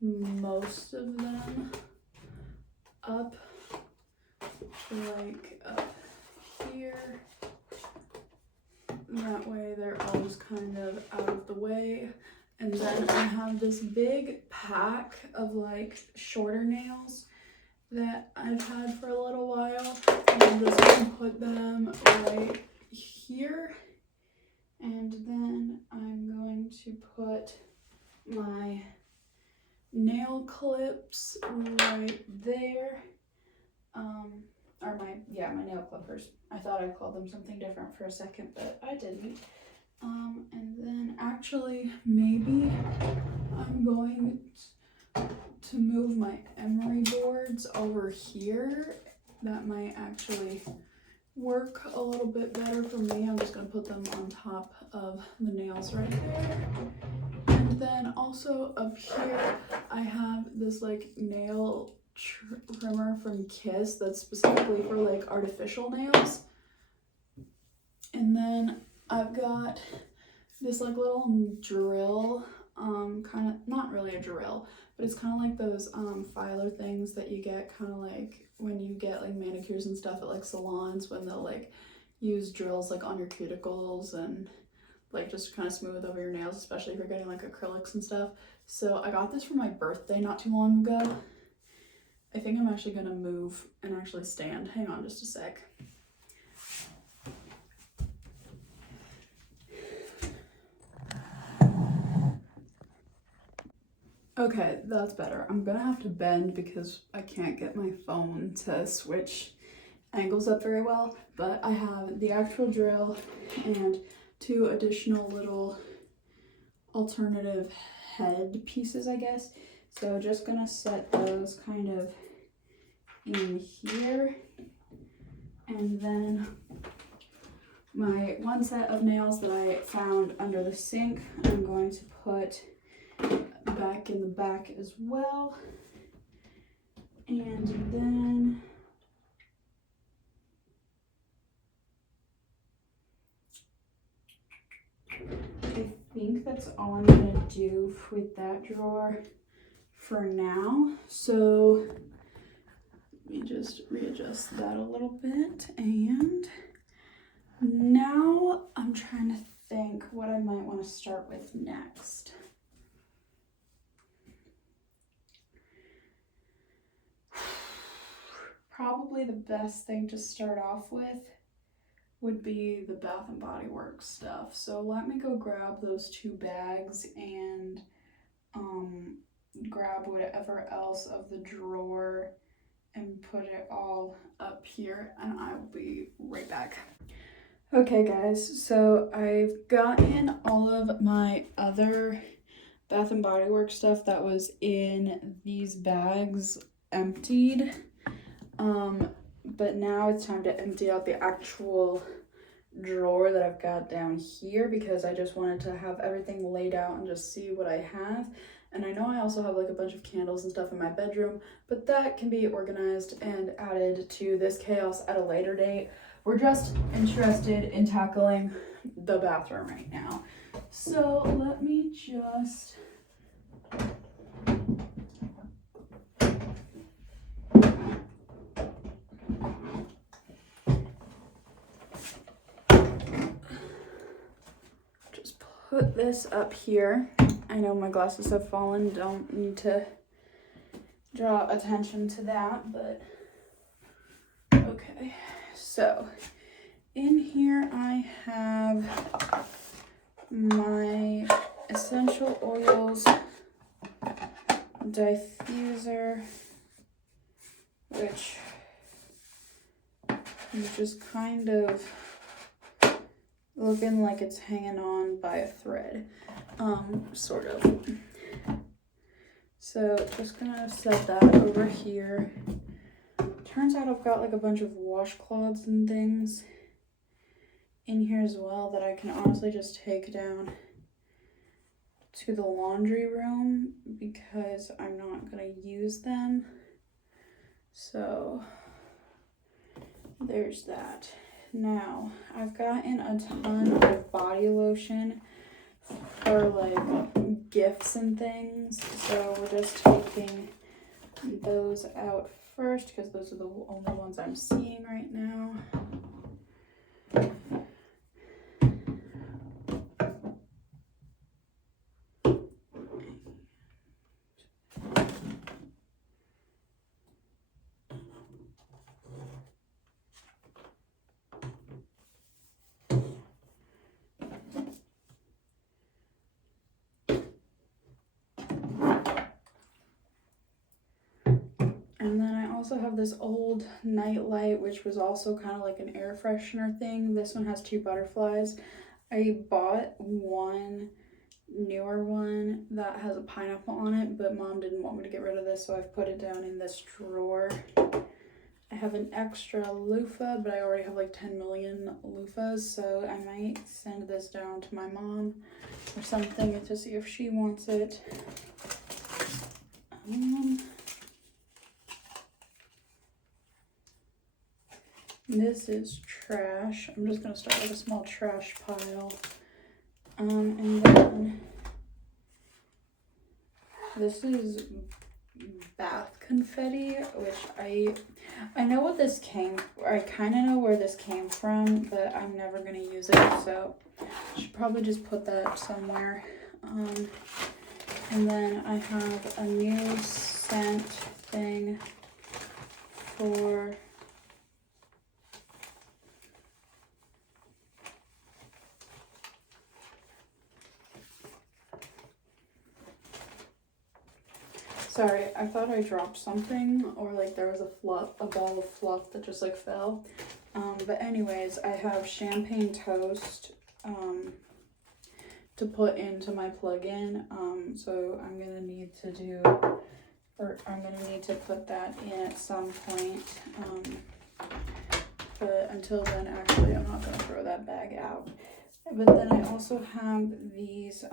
most of them up to like up here. That way they're always kind of out of the way. And then I have this big pack of like shorter nails that I've had for a little while. And I'm just gonna put them right here. And then I'm going to put my nail clips right there. Or my nail clippers. I thought I called them something different for a second, but I didn't. And then actually maybe I'm going to move my emery boards over here. That might actually work a little bit better for me. I'm just gonna put them on top of the nails right there. And then also up here, I have this like nail trimmer from Kiss that's specifically for like artificial nails. And then I've got this like little drill, kind of, not really a drill, but it's kind of like those filer things that you get kind of like when you get like manicures and stuff at like salons, when they'll like use drills like on your cuticles and like just kind of smooth over your nails, especially if you're getting like acrylics and stuff. So I got this for my birthday not too long ago. I think I'm actually gonna move and actually stand. Hang on just a sec. Okay, that's better. I'm gonna have to bend because I can't get my phone to switch angles up very well, but I have the actual drill and 2 additional little alternative head pieces, I guess. So just gonna set those kind of in here. And then my one set of nails that I found under the sink, I'm going to put back in the back as well. And then I think that's all I'm gonna do with that drawer for now. So let me just readjust that a little bit. And now I'm trying to think what I might want to start with next. Probably the best thing to start off with would be the Bath and Body Works stuff. So let me go grab those 2 bags and grab whatever else of the drawer and put it all up here, and I will be right back. Okay guys, so I've gotten all of my other Bath and Body Works stuff that was in these bags emptied. But now it's time to empty out the actual drawer that I've got down here, because I just wanted to have everything laid out and just see what I have. And I know I also have like a bunch of candles and stuff in my bedroom, but that can be organized and added to this chaos at a later date. We're just interested in tackling the bathroom right now. So let me just put this up here. I know my glasses have fallen, don't need to draw attention to that, but okay. So in here I have my essential oils diffuser, which is just kind of looking like it's hanging on by a thread, sort of. So just gonna set that over here. Turns out I've got like a bunch of washcloths and things in here as well that I can honestly just take down to the laundry room because I'm not gonna use them. So there's that. Now, I've gotten a ton of body lotion for like gifts and things, so we're just taking those out first because those are the only ones I'm seeing right now. And then I also have this old night light, which was also kind of like an air freshener thing. This one has 2 butterflies. I bought one newer one that has a pineapple on it, but Mom didn't want me to get rid of this, so I've put it down in this drawer. I have an extra loofah, but I already have like 10 million loofahs, so I might send this down to my mom or something to see if she wants it. This is trash. I'm just gonna start with a small trash pile. And then this is bath confetti, which I know what this I kind of know where this came from, but I'm never gonna use it, so I should probably just put that somewhere. And then I have a new scent thing for sorry, I thought I dropped something, or like there was a ball of fluff that just like fell. But anyways, I have champagne toast to put into my plug-in. So I'm gonna need to put that in at some point. But until then, actually, I'm not gonna throw that bag out. But then I also have these,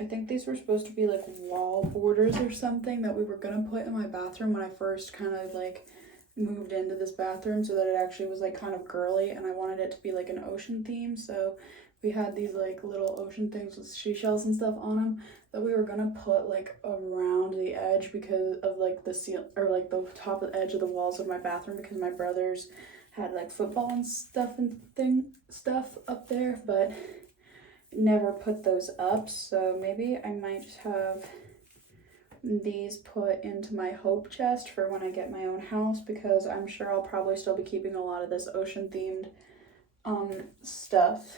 I think these were supposed to be like wall borders or something that we were gonna put in my bathroom when I first kind of like moved into this bathroom, so that it actually was like kind of girly, and I wanted it to be like an ocean theme. So we had these like little ocean things with seashells and stuff on them that we were gonna put like around the edge because of like the seal, or like the top of the edge of the walls of my bathroom, because my brothers had like football and stuff up there, but never put those up. So maybe I might just have these put into my hope chest for when I get my own house, because I'm sure I'll probably still be keeping a lot of this ocean themed stuff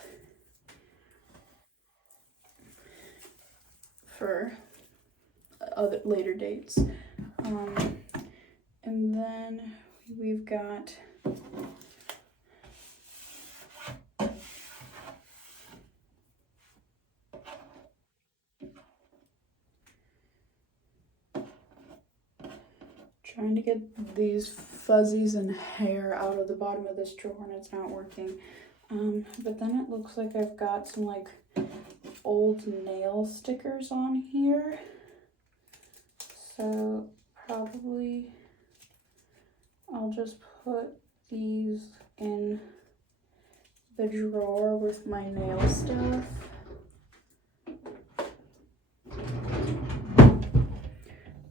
for other later dates. And then we've got trying to get these fuzzies and hair out of the bottom of this drawer, and it's not working. But then it looks like I've got some like old nail stickers on here. So probably I'll just put these in the drawer with my nail stuff.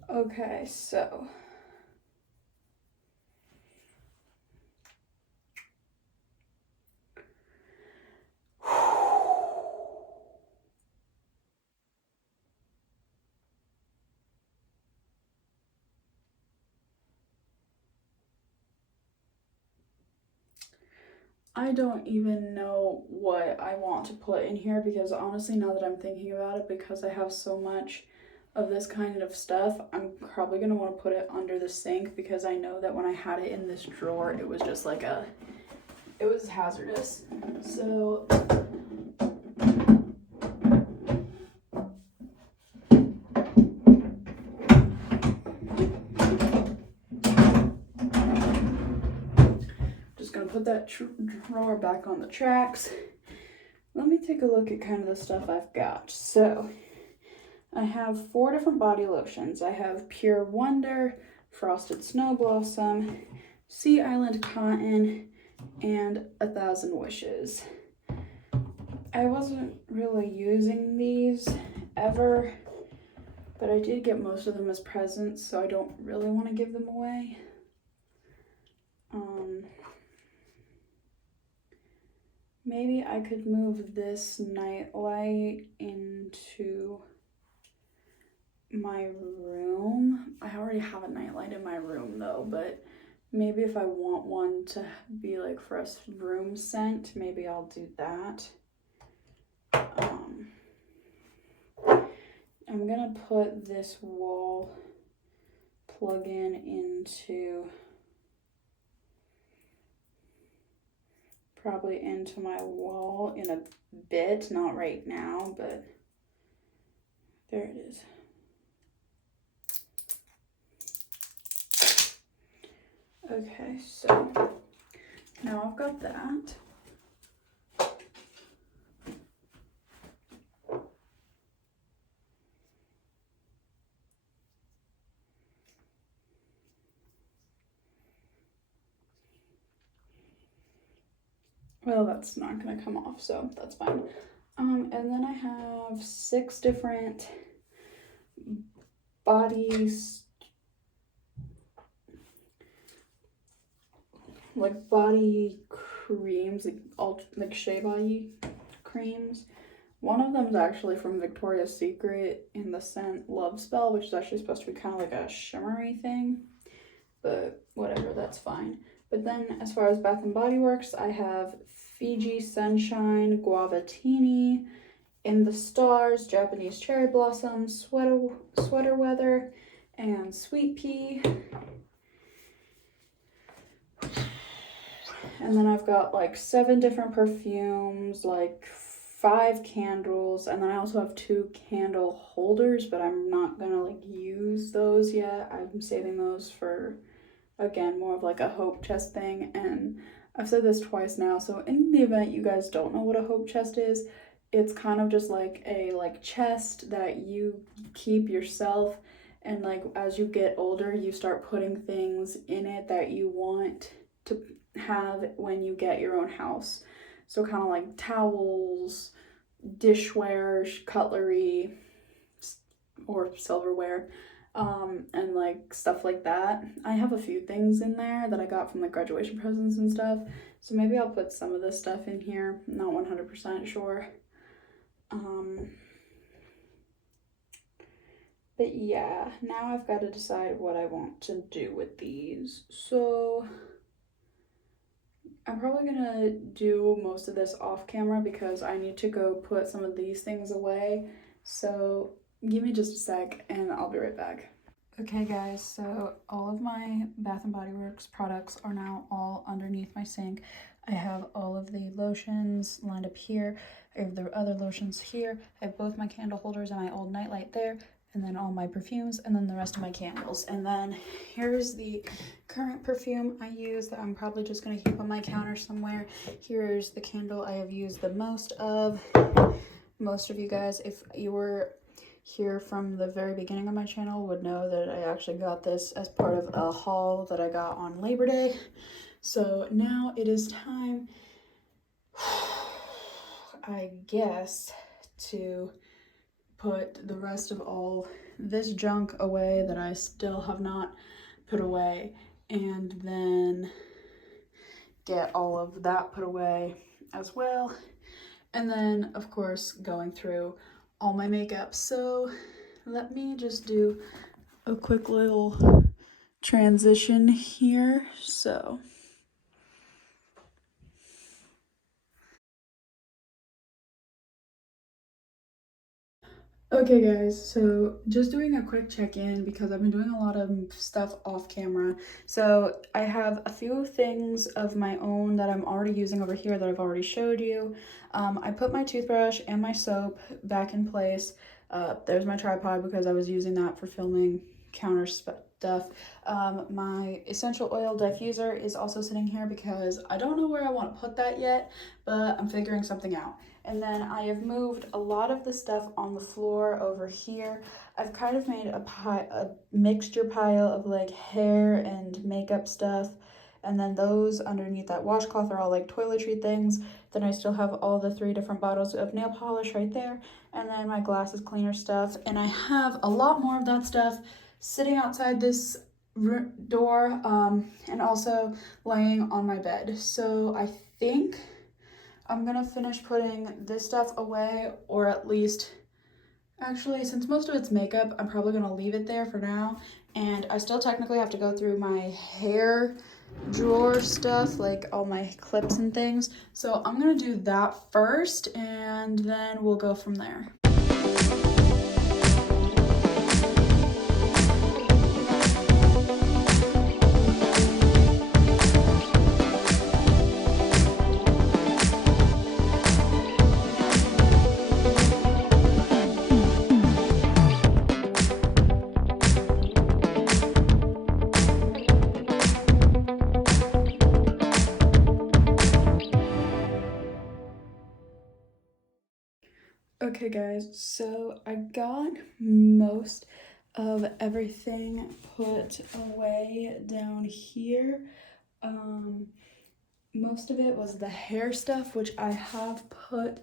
Okay, so I don't even know what I want to put in here, because honestly, now that I'm thinking about it, because I have so much of this kind of stuff, I'm probably gonna want to put it under the sink, because I know that when I had it in this drawer, it was just like it was hazardous. So just gonna put that drawer back on the tracks. Let me take a look at kind of the stuff I've got. So I have 4 different body lotions. I have Pure Wonder, Frosted Snow Blossom, Sea Island Cotton, and 1,000 Wishes. I wasn't really using these ever, but I did get most of them as presents, so I don't really want to give them away. Maybe I could move this nightlight into my room. I already have a nightlight in my room though, but maybe if I want one to be like for a room scent, maybe I'll do that. I'm gonna put this wall plug into probably into my wall in a bit, not right now, but there it is. Okay, so now I've got that. Well, that's not gonna come off, so that's fine. And then I have 6 different bodies, like body creams, like shea body creams. One of them is actually from Victoria's Secret in the scent Love Spell, which is actually supposed to be kind of like a shimmery thing, but whatever, that's fine. But then as far as Bath and Body Works, I have Fiji Sunshine, Guavatini, In the Stars, Japanese Cherry Blossom, Sweater Weather, and Sweet Pea. And then I've got like 7 different perfumes, like 5 candles, and then I also have 2 candle holders, but I'm not gonna like use those yet. I'm saving those for, again, more of like a hope chest thing. And I've said this twice now, so in the event you guys don't know what a hope chest is, it's kind of just like a chest that you keep yourself, and like as you get older you start putting things in it that you want to have when you get your own house. So kind of like towels, dishware, cutlery, or silverware, and like stuff like that. I have a few things in there that I got from like graduation presents and stuff, so maybe I'll put some of this stuff in here. I'm not 100% sure. But yeah, now I've got to decide what I want to do with these. So I'm probably gonna do most of this off camera because I need to go put some of these things away. So give me just a sec and I'll be right back. Okay guys, so all of my Bath & Body Works products are now all underneath my sink. I have all of the lotions lined up here. I have the other lotions here. I have both my candle holders and my old nightlight there, and then all my perfumes, and then the rest of my candles. And then here's the current perfume I use that I'm probably just going to keep on my counter somewhere. Here's the candle I have used the most of. Most of you guys, if you were here from the very beginning of my channel, would know that I actually got this as part of a haul that I got on Labor Day. So now it is time, I guess, to put the rest of all this junk away that I still have not put away, and then get all of that put away as well. And then of course going through all my makeup. So let me just do a quick little transition here. So okay guys, so just doing a quick check-in because I've been doing a lot of stuff off camera. So I have a few things of my own that I'm already using over here that I've already showed you. I put my toothbrush and my soap back in place. There's my tripod because I was using that for filming counter stuff. My essential oil diffuser is also sitting here because I don't know where I want to put that yet, but I'm figuring something out. And then I have moved a lot of the stuff on the floor over here. I've kind of made a mixture pile of like hair and makeup stuff. And then those underneath that washcloth are all like toiletry things. Then I still have all the 3 different bottles of nail polish right there. And then my glasses cleaner stuff. And I have a lot more of that stuff sitting outside this door, and also laying on my bed. So I think I'm gonna finish putting this stuff away, or at least, actually, since most of it's makeup, I'm probably gonna leave it there for now. And I still technically have to go through my hair drawer stuff, like all my clips and things. So I'm gonna do that first, and then we'll go from there. Okay guys, so I got most of everything put away down here. Most of it was the hair stuff, which I have put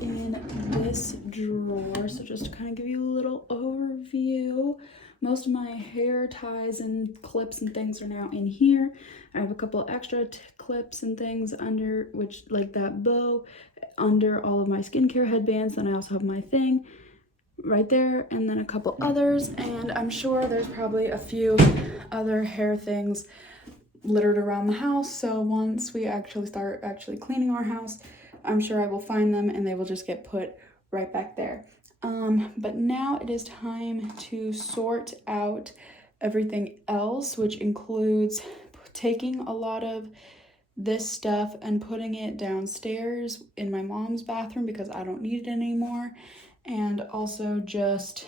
in this drawer. So just to kind of give you a little overview, most of my hair ties and clips and things are now in here. I have a couple extra clips and things under, which like that bow, under all of my skincare headbands. Then I also have my thing right there, and then a couple others, and I'm sure there's probably a few other hair things littered around the house. So once we actually start cleaning our house, I'm sure I will find them and they will just get put right back there. But now it is time to sort out everything else, which includes taking a lot of this stuff and putting it downstairs in my mom's bathroom because I don't need it anymore, and also just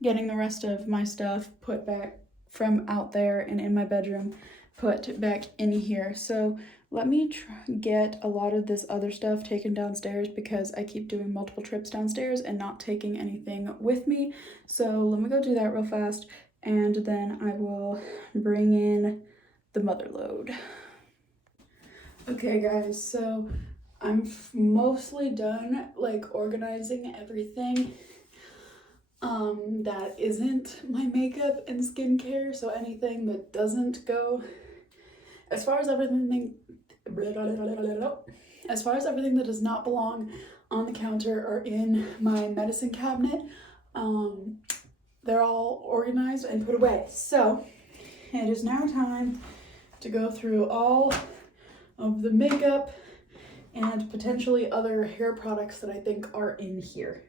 getting the rest of my stuff put back from out there and in my bedroom put back in here. So let me get a lot of this other stuff taken downstairs because I keep doing multiple trips downstairs and not taking anything with me. So let me go do that real fast, and then I will bring in the mother load. Okay guys, so I'm mostly done like organizing everything that isn't my makeup and skincare. So anything that doesn't go, as far as everything that does not belong on the counter or in my medicine cabinet, they're all organized and put away. So it is now time to go through all of the makeup and potentially other hair products that I think are in here.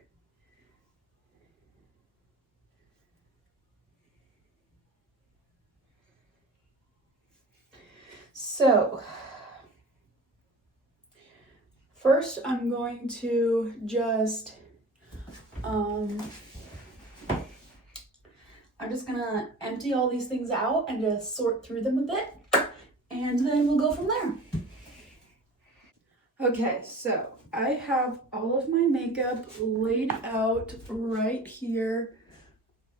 So first I'm going to just I'm just gonna empty all these things out and just sort through them a bit, and then we'll go from there. Okay, so I have all of my makeup laid out right here,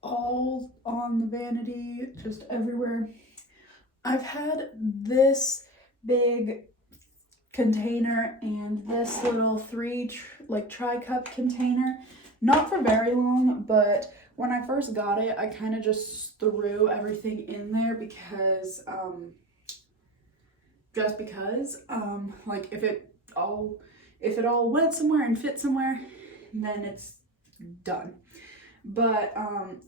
all on the vanity, just everywhere. I've had this big container and this little tri-cup container, not for very long, but when I first got it, I kind of just threw everything in there because, like if it all went somewhere and fit somewhere, then it's done. But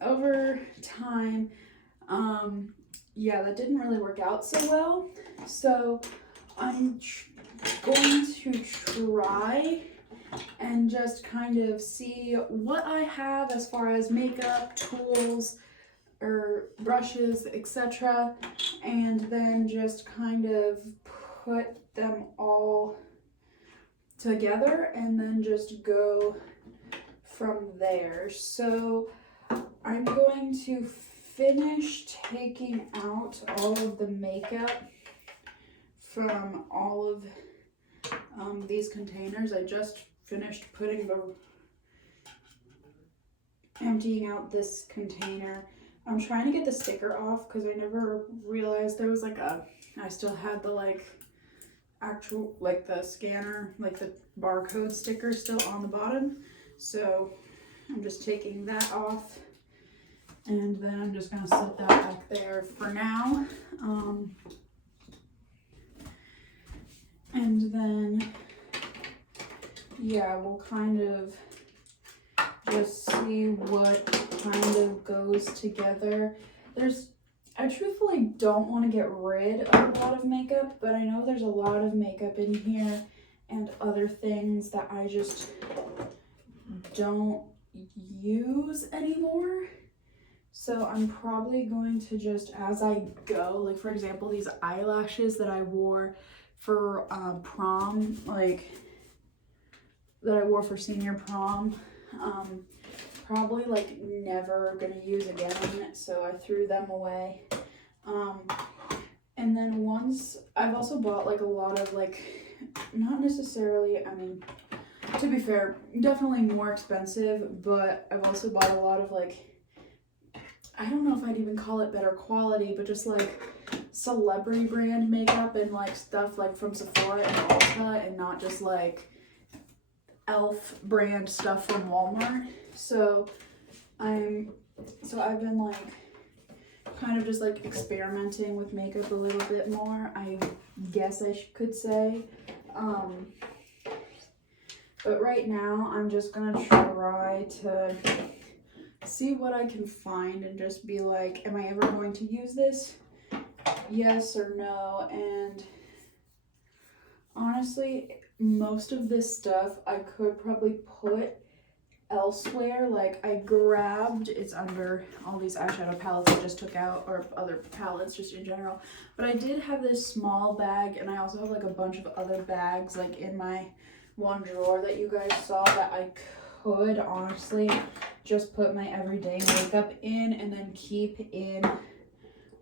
over time, yeah, that didn't really work out so well. So I'm going to try and just kind of see what I have as far as makeup, tools, or brushes, etc. And then just kind of put them all together and then just go from there. So I'm going to finish taking out all of the makeup from all of these containers. I just finished emptying out this container. I'm trying to get the sticker off because I never realized there was I still had the actual the scanner, the barcode sticker still on the bottom. So I'm just taking that off, and then I'm just gonna set that back there for now. And then, yeah, we'll kind of just see what kind of goes together. I truthfully don't want to get rid of a lot of makeup, but I know there's a lot of makeup in here and other things that I just don't use anymore. So I'm probably going to just, as I go, for example, these eyelashes that I wore for prom, that I wore for senior prom, probably never gonna use again, so I threw them away. And then once I've also bought a lot of not necessarily, to be fair, definitely more expensive, but I've also bought a lot of like, I don't know if I'd even call it better quality, but just like celebrity brand makeup and like stuff like from Sephora and Ulta, and not just like e.l.f. brand stuff from Walmart. So I've been like kind of just like experimenting with makeup a little bit more, I guess I could say. But right now I'm just gonna try to see what I can find and just be like, am I ever going to use this? Yes or no. And honestly, most of this stuff I could probably put elsewhere. Like I grabbed, it's under all these eyeshadow palettes I just took out, or other palettes just in general, but I did have this small bag, and I also have like a bunch of other bags like in my one drawer that you guys saw that I could honestly just put my everyday makeup in and then keep in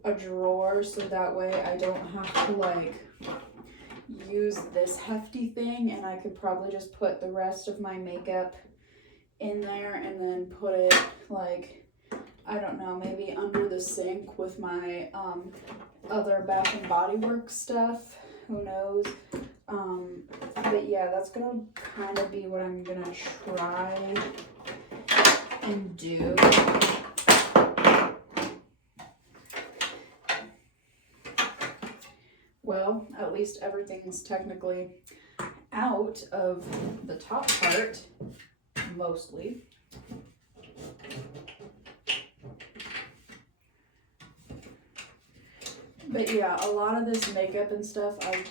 a drawer, so that way I don't have to like use this hefty thing, and I could probably just put the rest of my makeup in there and then put it like, I don't know, maybe under the sink with my other Bath and Body Works stuff, who knows. But yeah, that's gonna kind of be what I'm gonna try and do. Well, at least everything's technically out of the top part, mostly. But yeah, a lot of this makeup and stuff, I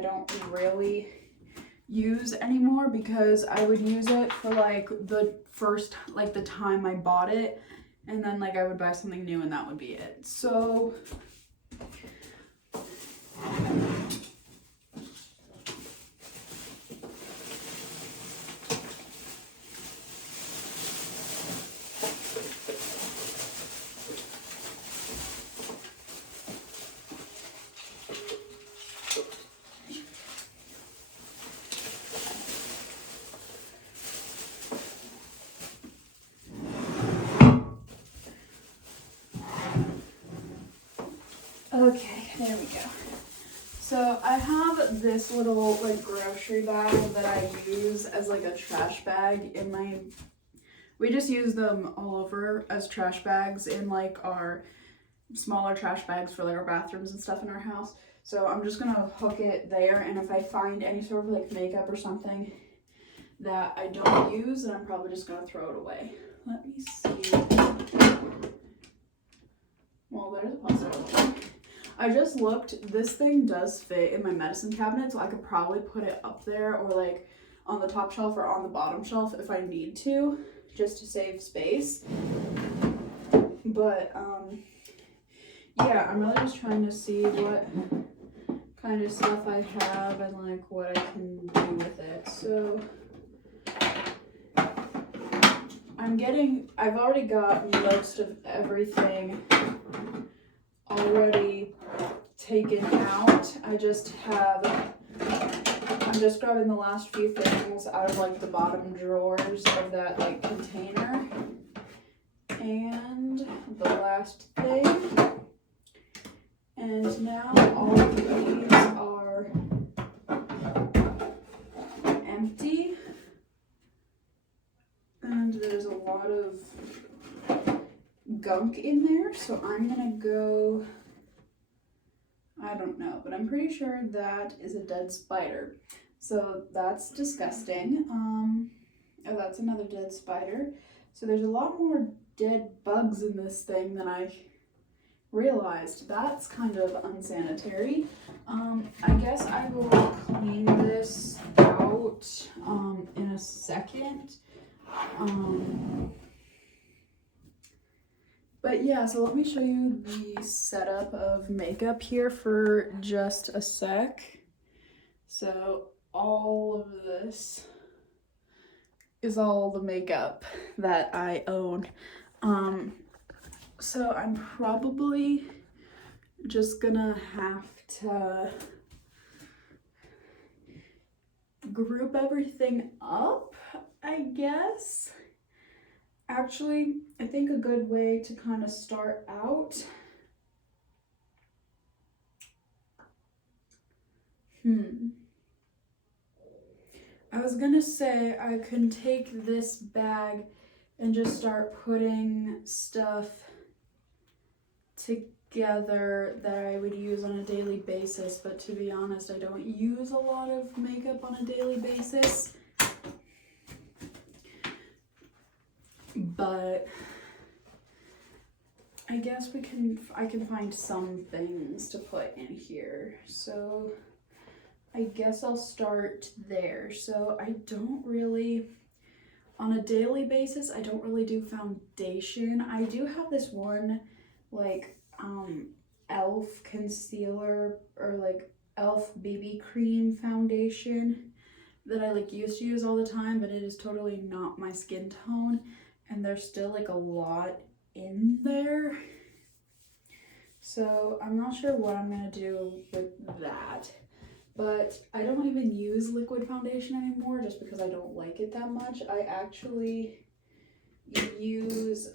don't really use anymore, because I would use it for like the first, like the time I bought it, and then like I would buy something new and that would be it. So okay, there we go. So I have this little like grocery bag that I use as like a trash bag in my, we just use them all over as trash bags in like our smaller trash bags for like our bathrooms and stuff in our house. So I'm just gonna hook it there, and if I find any sort of like makeup or something that I don't use, then I'm probably just gonna throw it away. Let me see. Well, there's a possibility. I just looked, this thing does fit in my medicine cabinet, so I could probably put it up there, or like on the top shelf or on the bottom shelf if I need to, just to save space. But yeah, I'm really just trying to see what kind of stuff I have and like what I can do with it. So I've already got most of everything already taken out. I'm just grabbing the last few things out of like the bottom drawers of that like container. And the last thing. And now all of these are empty. And there's a lot of gunk in there, so I'm gonna go, I don't know, but I'm pretty sure that is a dead spider. So that's disgusting. Oh, that's another dead spider. So there's a lot more dead bugs in this thing than I realized. That's kind of unsanitary. I guess I will clean this out in a second. But yeah, so let me show you the setup of makeup here for just a sec. So all of this is all the makeup that I own. So I'm probably just gonna have to group everything up, I guess. Actually, I think a good way to kind of start out, I was gonna say I can take this bag and just start putting stuff together that I would use on a daily basis, but to be honest, I don't use a lot of makeup on a daily basis. But I guess I can find some things to put in here. So I guess I'll start there. So I don't really, on a daily basis, I don't really do foundation. I do have this one like e.l.f. concealer or like e.l.f. BB cream foundation that I like used to use all the time, but it is totally not my skin tone, and there's still like a lot in there. So I'm not sure what I'm gonna do with that. But I don't even use liquid foundation anymore just because I don't like it that much. I actually use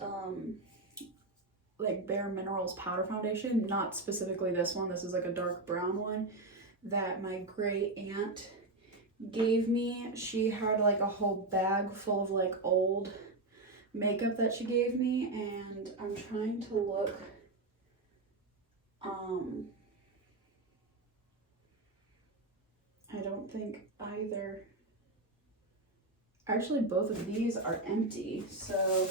like Bare Minerals powder foundation, not specifically this one. This is like a dark brown one that my great aunt gave me. She had like a whole bag full of like old makeup that she gave me, and I'm trying to look I don't think either. Actually, both of these are empty, so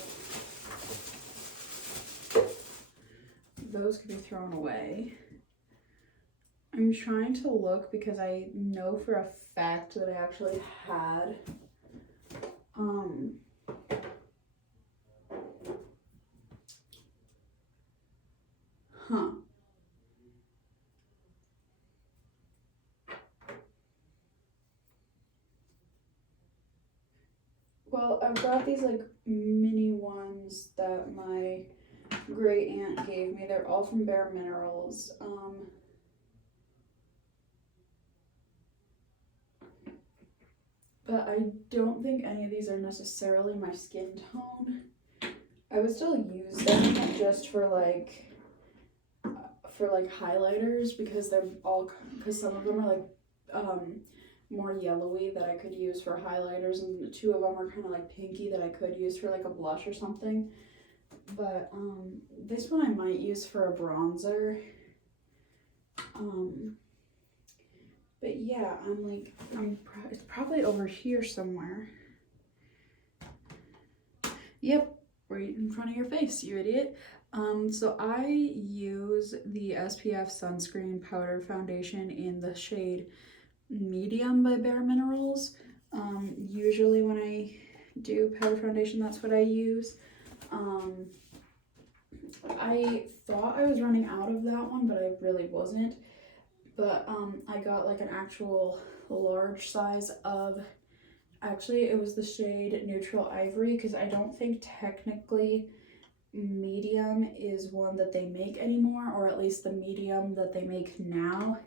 those could be thrown away. I'm trying to look because I know for a fact that I actually had Well, I've got these like mini ones that my great aunt gave me. They're all from Bare Minerals. But I don't think any of these are necessarily my skin tone. I would still use them just for like highlighters because some of them are like more yellowy that I could use for highlighters, and two of them are kind of like pinky that I could use for like a blush or something. But this one I might use for a bronzer. But yeah, it's probably over here somewhere. Yep, right in front of your face, you idiot. So I use the SPF sunscreen powder foundation in the shade Medium by Bare Minerals. Usually when I do powder foundation, that's what I use. I thought I was running out of that one, but I really wasn't. But I got like an actual large size of, actually it was the shade Neutral Ivory, because I don't think technically medium is one that they make anymore, or at least the medium that they make now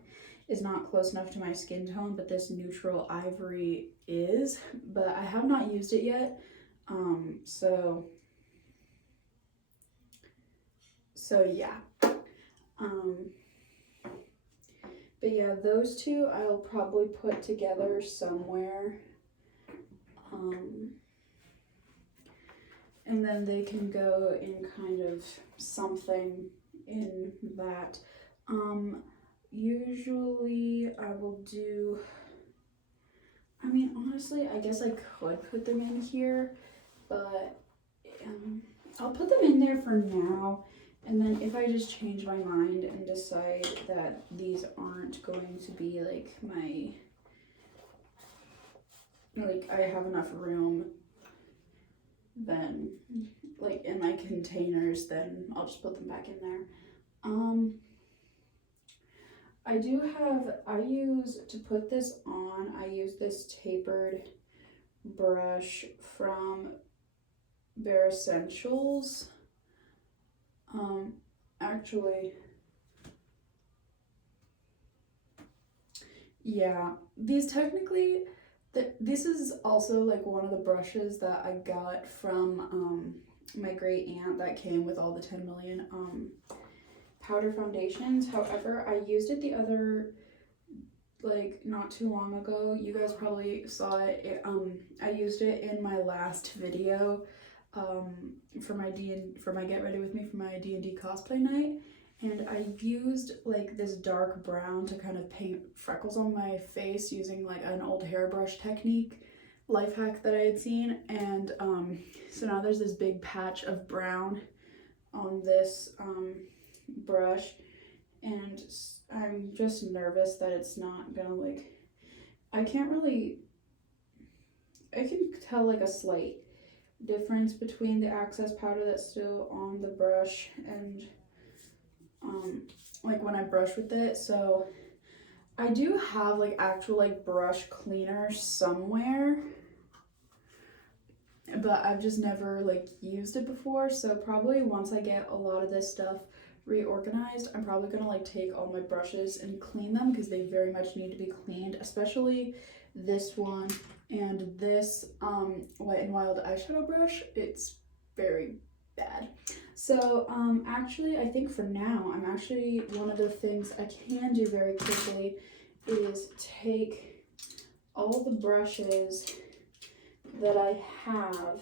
is not close enough to my skin tone, but this Neutral Ivory is. But I have not used it yet, so yeah. But yeah, those two I'll probably put together somewhere. And then they can go in kind of something in that. Usually I will do, I mean, honestly, I guess I could put them in here, but I'll put them in there for now. And then if I just change my mind and decide that these aren't going to be like I have enough room, then like in my containers, then I'll just put them back in there. To put this on, I use this tapered brush from Bare Essentials. Actually, yeah, these technically This is also like one of the brushes that I got from my great aunt that came with all the 10 million powder foundations. However, I used it the other, like not too long ago. You guys probably saw it. I used it in my last video for my get ready with me for my D&D cosplay night. And I used like this dark brown to kind of paint freckles on my face using like an old hairbrush technique life hack that I had seen. And so now there's this big patch of brown on this brush, and I'm just nervous that it's not gonna like, I can tell like a slight difference between the access powder that's still on the brush and like when I brush with it. So I do have like actual like brush cleaner somewhere, but I've just never like used it before. So probably once I get a lot of this stuff reorganized, I'm probably gonna like take all my brushes and clean them because they very much need to be cleaned, especially this one and this Wet n Wild eyeshadow brush. It's very bad. So actually I think for now, one of the things I can do very quickly is take all the brushes that I have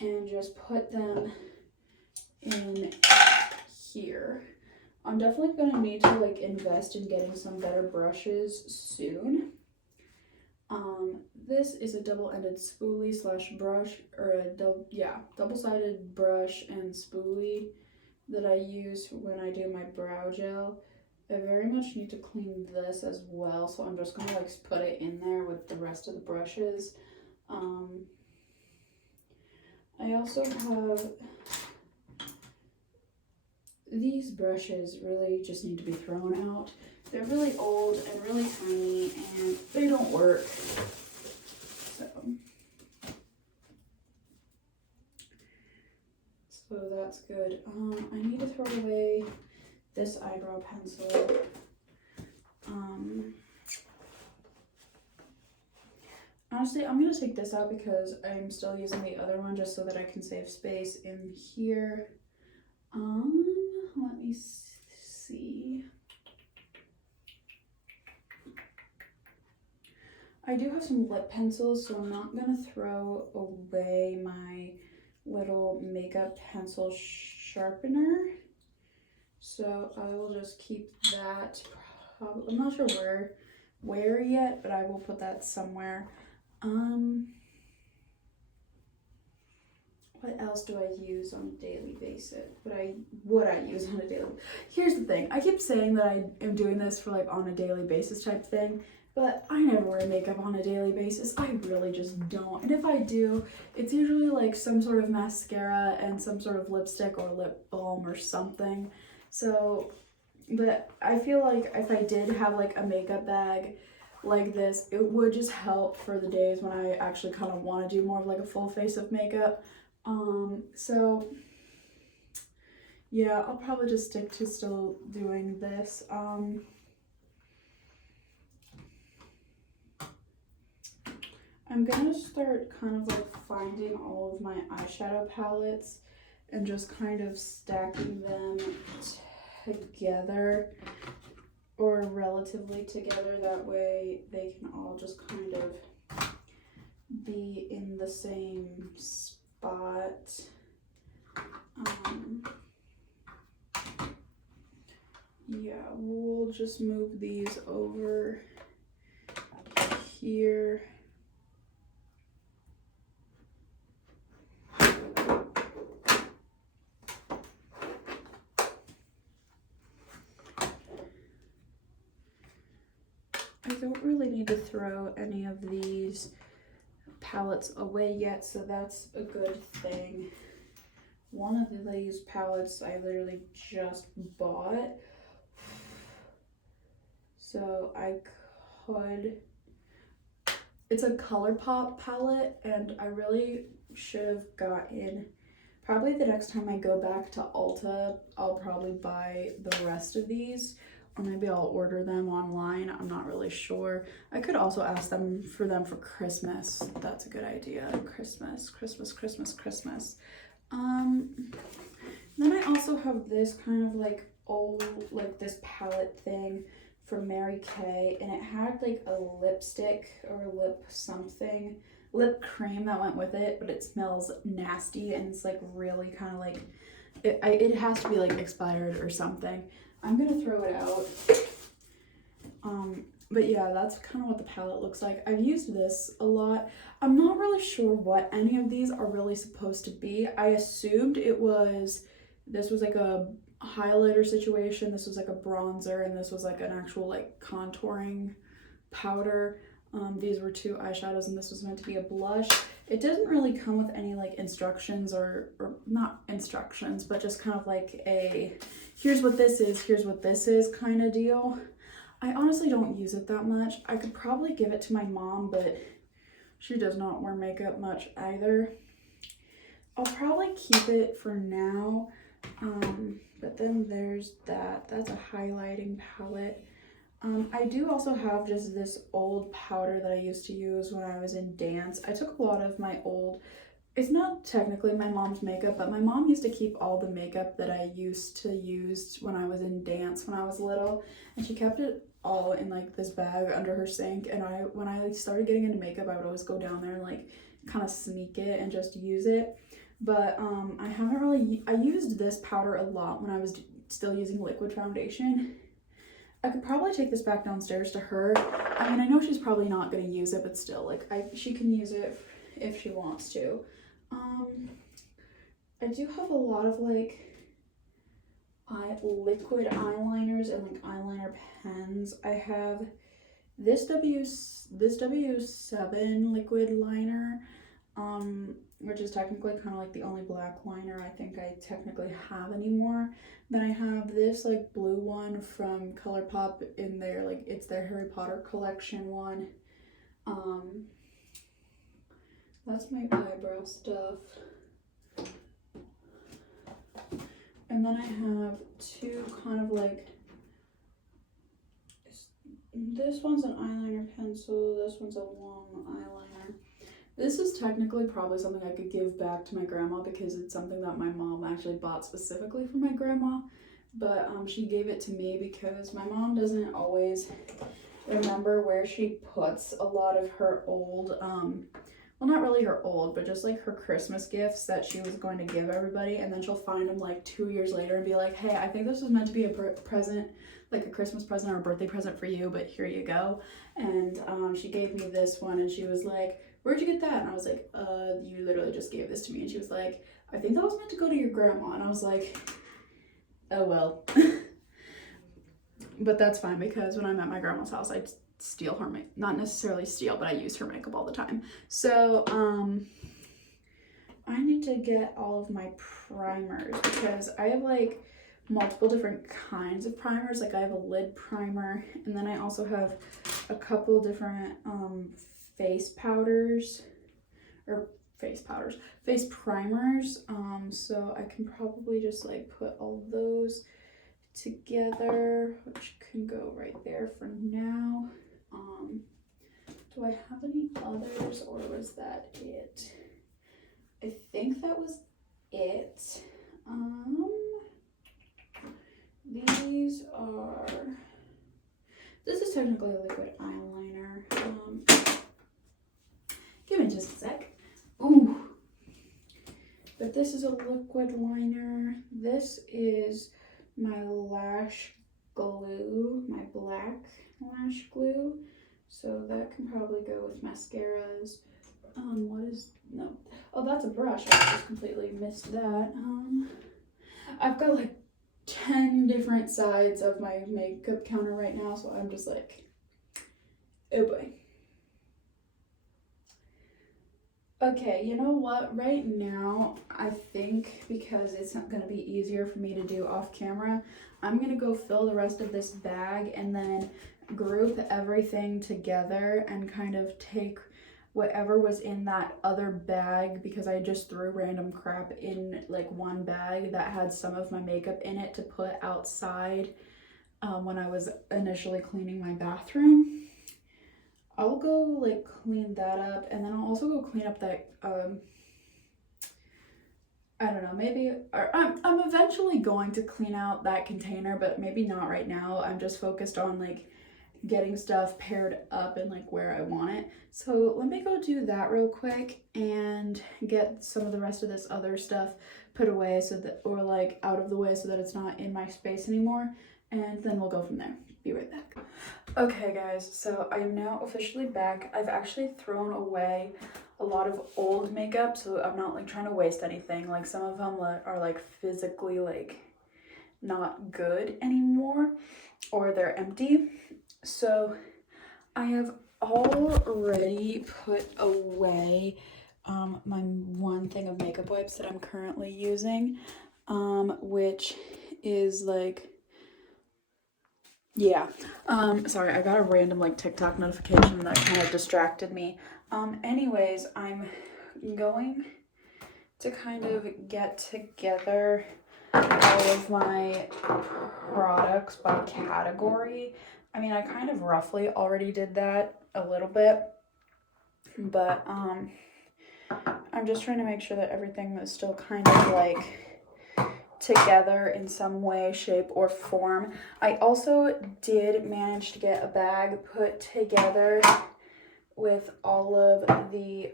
and just put them in here. I'm definitely going to need to like invest in getting some better brushes soon. This is a double-ended spoolie slash brush, or a double-sided brush and spoolie that I use when I do my brow gel. I very much need to clean this as well, so I'm just gonna like put it in there with the rest of the brushes. I also have these brushes. Really just need to be thrown out. They're really old and really tiny and they don't work. So that's good. I need to throw away this eyebrow pencil. Honestly, I'm gonna take this out because I'm still using the other one just so that I can save space in here. Let me see. I do have some lip pencils, so I'm not gonna throw away my little makeup pencil sharpener. So I will just keep that. I'm not sure where yet, but I will put that somewhere. What else do I use on a daily basis? Would I use on a daily? Here's the thing. I keep saying that I am doing this for like on a daily basis type thing, but I never wear makeup on a daily basis. I really just don't. And if I do, it's usually like some sort of mascara and some sort of lipstick or lip balm or something. So, but I feel like if I did have like a makeup bag like this, it would just help for the days when I actually kind of want to do more of like a full face of makeup. So yeah, I'll probably just stick to still doing this. I'm gonna start kind of like finding all of my eyeshadow palettes and just kind of stacking them together, or relatively together. That way they can all just kind of be in the same spot. Yeah, we'll just move these over here. I don't really need to throw any of these palettes away yet, so that's a good thing. One of these palettes I literally just bought, so I could, it's a ColourPop palette, and I really should have gotten, probably the next time I go back to Ulta, I'll probably buy the rest of these, or maybe I'll order them online. I'm not really sure. I could also ask them for Christmas. That's a good idea. Christmas. Then I also have this kind of like old, like this palette thing from Mary Kay, and it had like a lipstick or lip cream that went with it, but it smells nasty and it's like really kind of like, it has to be like expired or something. I'm gonna throw it out. But yeah, that's kind of what the palette looks like. I've used this a lot. I'm not really sure what any of these are really supposed to be. I assumed this was like a highlighter situation, this was like a bronzer, and this was like an actual like contouring powder. These were 2 eyeshadows, and this was meant to be a blush. It doesn't really come with any like instructions or not instructions, but just kind of like a here's what this is kind of deal. I honestly don't use it that much. I could probably give it to my mom, but she does not wear makeup much either. I'll probably keep it for now. But then there's that's a highlighting palette. I do also have just this old powder that I used to use when I was in dance. I took a lot of my old, it's not technically my mom's makeup, but my mom used to keep all the makeup that I used to use when I was in dance when I was little, and she kept it all in like this bag under her sink. And when I like started getting into makeup, I would always go down there and like kind of sneak it and just use it. But I used this powder a lot when I was still using liquid foundation. I could probably take this back downstairs to her. I mean, I know she's probably not going to use it, but still, like, she can use it if she wants to. I do have a lot of like liquid eyeliners and like eyeliner pens. I have this W7 liquid liner, which is technically kind of like the only black liner I think I technically have anymore. Then I have this like blue one from ColourPop in their like, it's their Harry Potter collection one. That's my eyebrow stuff. And then I have 2 kind of like, this one's an eyeliner pencil, this one's a long eyeliner. This is technically probably something I could give back to my grandma because it's something that my mom actually bought specifically for my grandma. But she gave it to me because my mom doesn't always remember where she puts a lot of her old, well, not really her old, but just like her Christmas gifts that she was going to give everybody. And then she'll find them like 2 years later and be like, hey, I think this was meant to be a present, like a Christmas present or a birthday present for you, but here you go. And she gave me this one and she was like, where'd you get that? And I was like, you literally just gave this to me. And she was like, I think that was meant to go to your grandma. And I was like, oh well. But that's fine because when I'm at my grandma's house, I steal her makeup. Not necessarily steal, but I use her makeup all the time. So I need to get all of my primers because I have like multiple different kinds of primers. Like I have a lid primer, and then I also have a couple different face primers. So I can probably just like put all those together, which can go right there for now. Do I have any others, or was that it? I think that was it. This is technically a liquid eyeliner. Give me just a sec. Ooh. But this is a liquid liner. This is my lash glue, my black lash glue. So that can probably go with mascaras. Oh, that's a brush. I just completely missed that. I've got like 10 different sides of my makeup counter right now, so I'm just like, oh boy. Okay, you know what? Right now, I think because it's not going to be easier for me to do off camera, I'm going to go fill the rest of this bag and then group everything together and kind of take whatever was in that other bag, because I just threw random crap in like one bag that had some of my makeup in it to put outside when I was initially cleaning my bathroom. I'll go like clean that up, and then I'll also go clean up that I don't know, maybe, or I'm eventually going to clean out that container, but maybe not right now. I'm just focused on like getting stuff paired up and like where I want it. So let me go do that real quick and get some of the rest of this other stuff put away so that, or like out of the way so that it's not in my space anymore. And then we'll go from there. Be right back. Okay guys, so I am now officially back. I've actually thrown away a lot of old makeup, so I'm not like trying to waste anything. Like some of them are like physically like not good anymore, or they're empty. So I have already put away my one thing of makeup wipes that I'm currently using, which is like, yeah, sorry, I got a random like TikTok notification that kind of distracted me. Anyways, I'm going to kind of get together all of my products by category. I mean, I kind of roughly already did that a little bit, but I'm just trying to make sure that everything is still kind of like together in some way, shape, or form. I also did manage to get a bag put together with all of the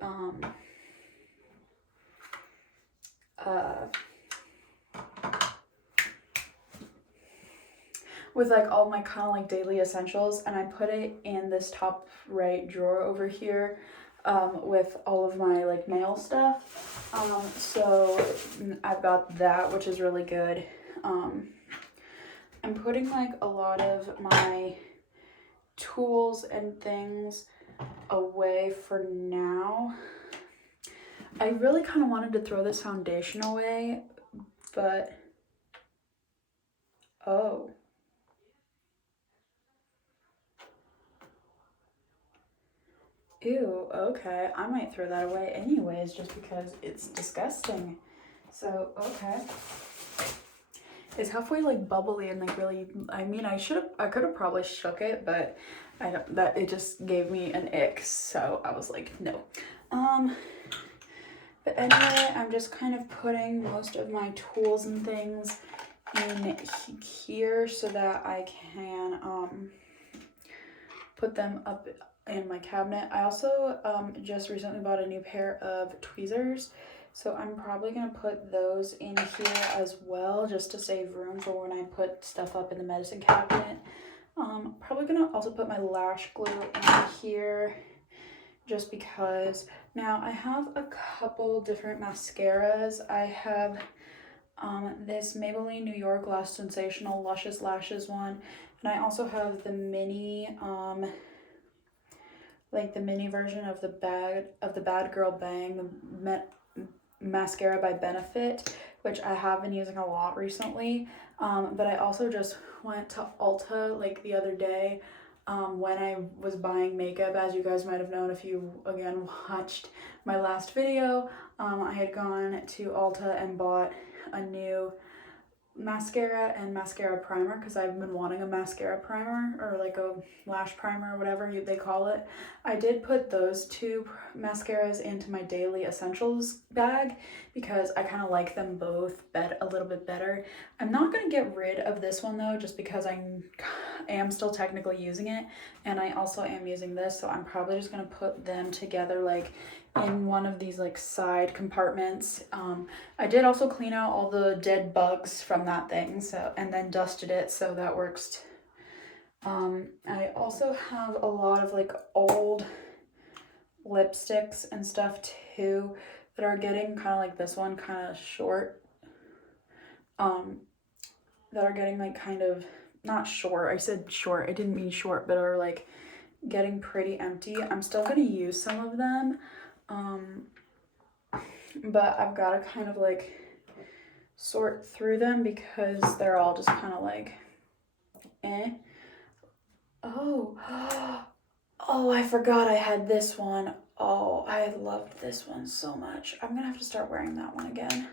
with like all my kind of like daily essentials, and I put it in this top right drawer over here with all of my like nail stuff. So I've got that, which is really good. I'm putting like a lot of my tools and things away for now. I really kind of wanted to throw this foundation away, but oh. Ew, okay. I might throw that away anyways just because it's disgusting. So, okay. It's halfway like bubbly and like really, I mean, I could have probably shook it, but it just gave me an ick. So I was like, no. But anyway, I'm just kind of putting most of my tools and things in here so that I can put them up in my cabinet. I also just recently bought a new pair of tweezers, so I'm probably gonna put those in here as well just to save room for when I put stuff up in the medicine cabinet. Probably gonna also put my lash glue in here just because. Now I have a couple different mascaras. I have this Maybelline New York Lash Sensational Luscious Lashes one, and I also have the mini like the mini version of the Bad Girl Bang, the mascara by Benefit, which I have been using a lot recently. But I also just went to Ulta like the other day when I was buying makeup. As you guys might have known if you again watched my last video, I had gone to Ulta and bought a new mascara and mascara primer because I've been wanting a mascara primer or like a lash primer or whatever they call it. I did put those two mascaras into my daily essentials bag because I kind of like them both a little bit better. I'm not going to get rid of this one though just because I am still technically using it, and I also am using this, so I'm probably just going to put them together like in one of these like side compartments. I did also clean out all the dead bugs from that thing, so, and then dusted it, so that works. I also have a lot of like old lipsticks and stuff too that are getting kind of like this one kind of short, that are getting like kind of not short, I said short, I didn't mean short, but are like getting pretty empty. I'm still going to use some of them, but I've got to kind of like sort through them because they're all just kind of like eh. Oh, oh, I forgot I had this one. Oh, I loved this one so much. I'm gonna have to start wearing that one again.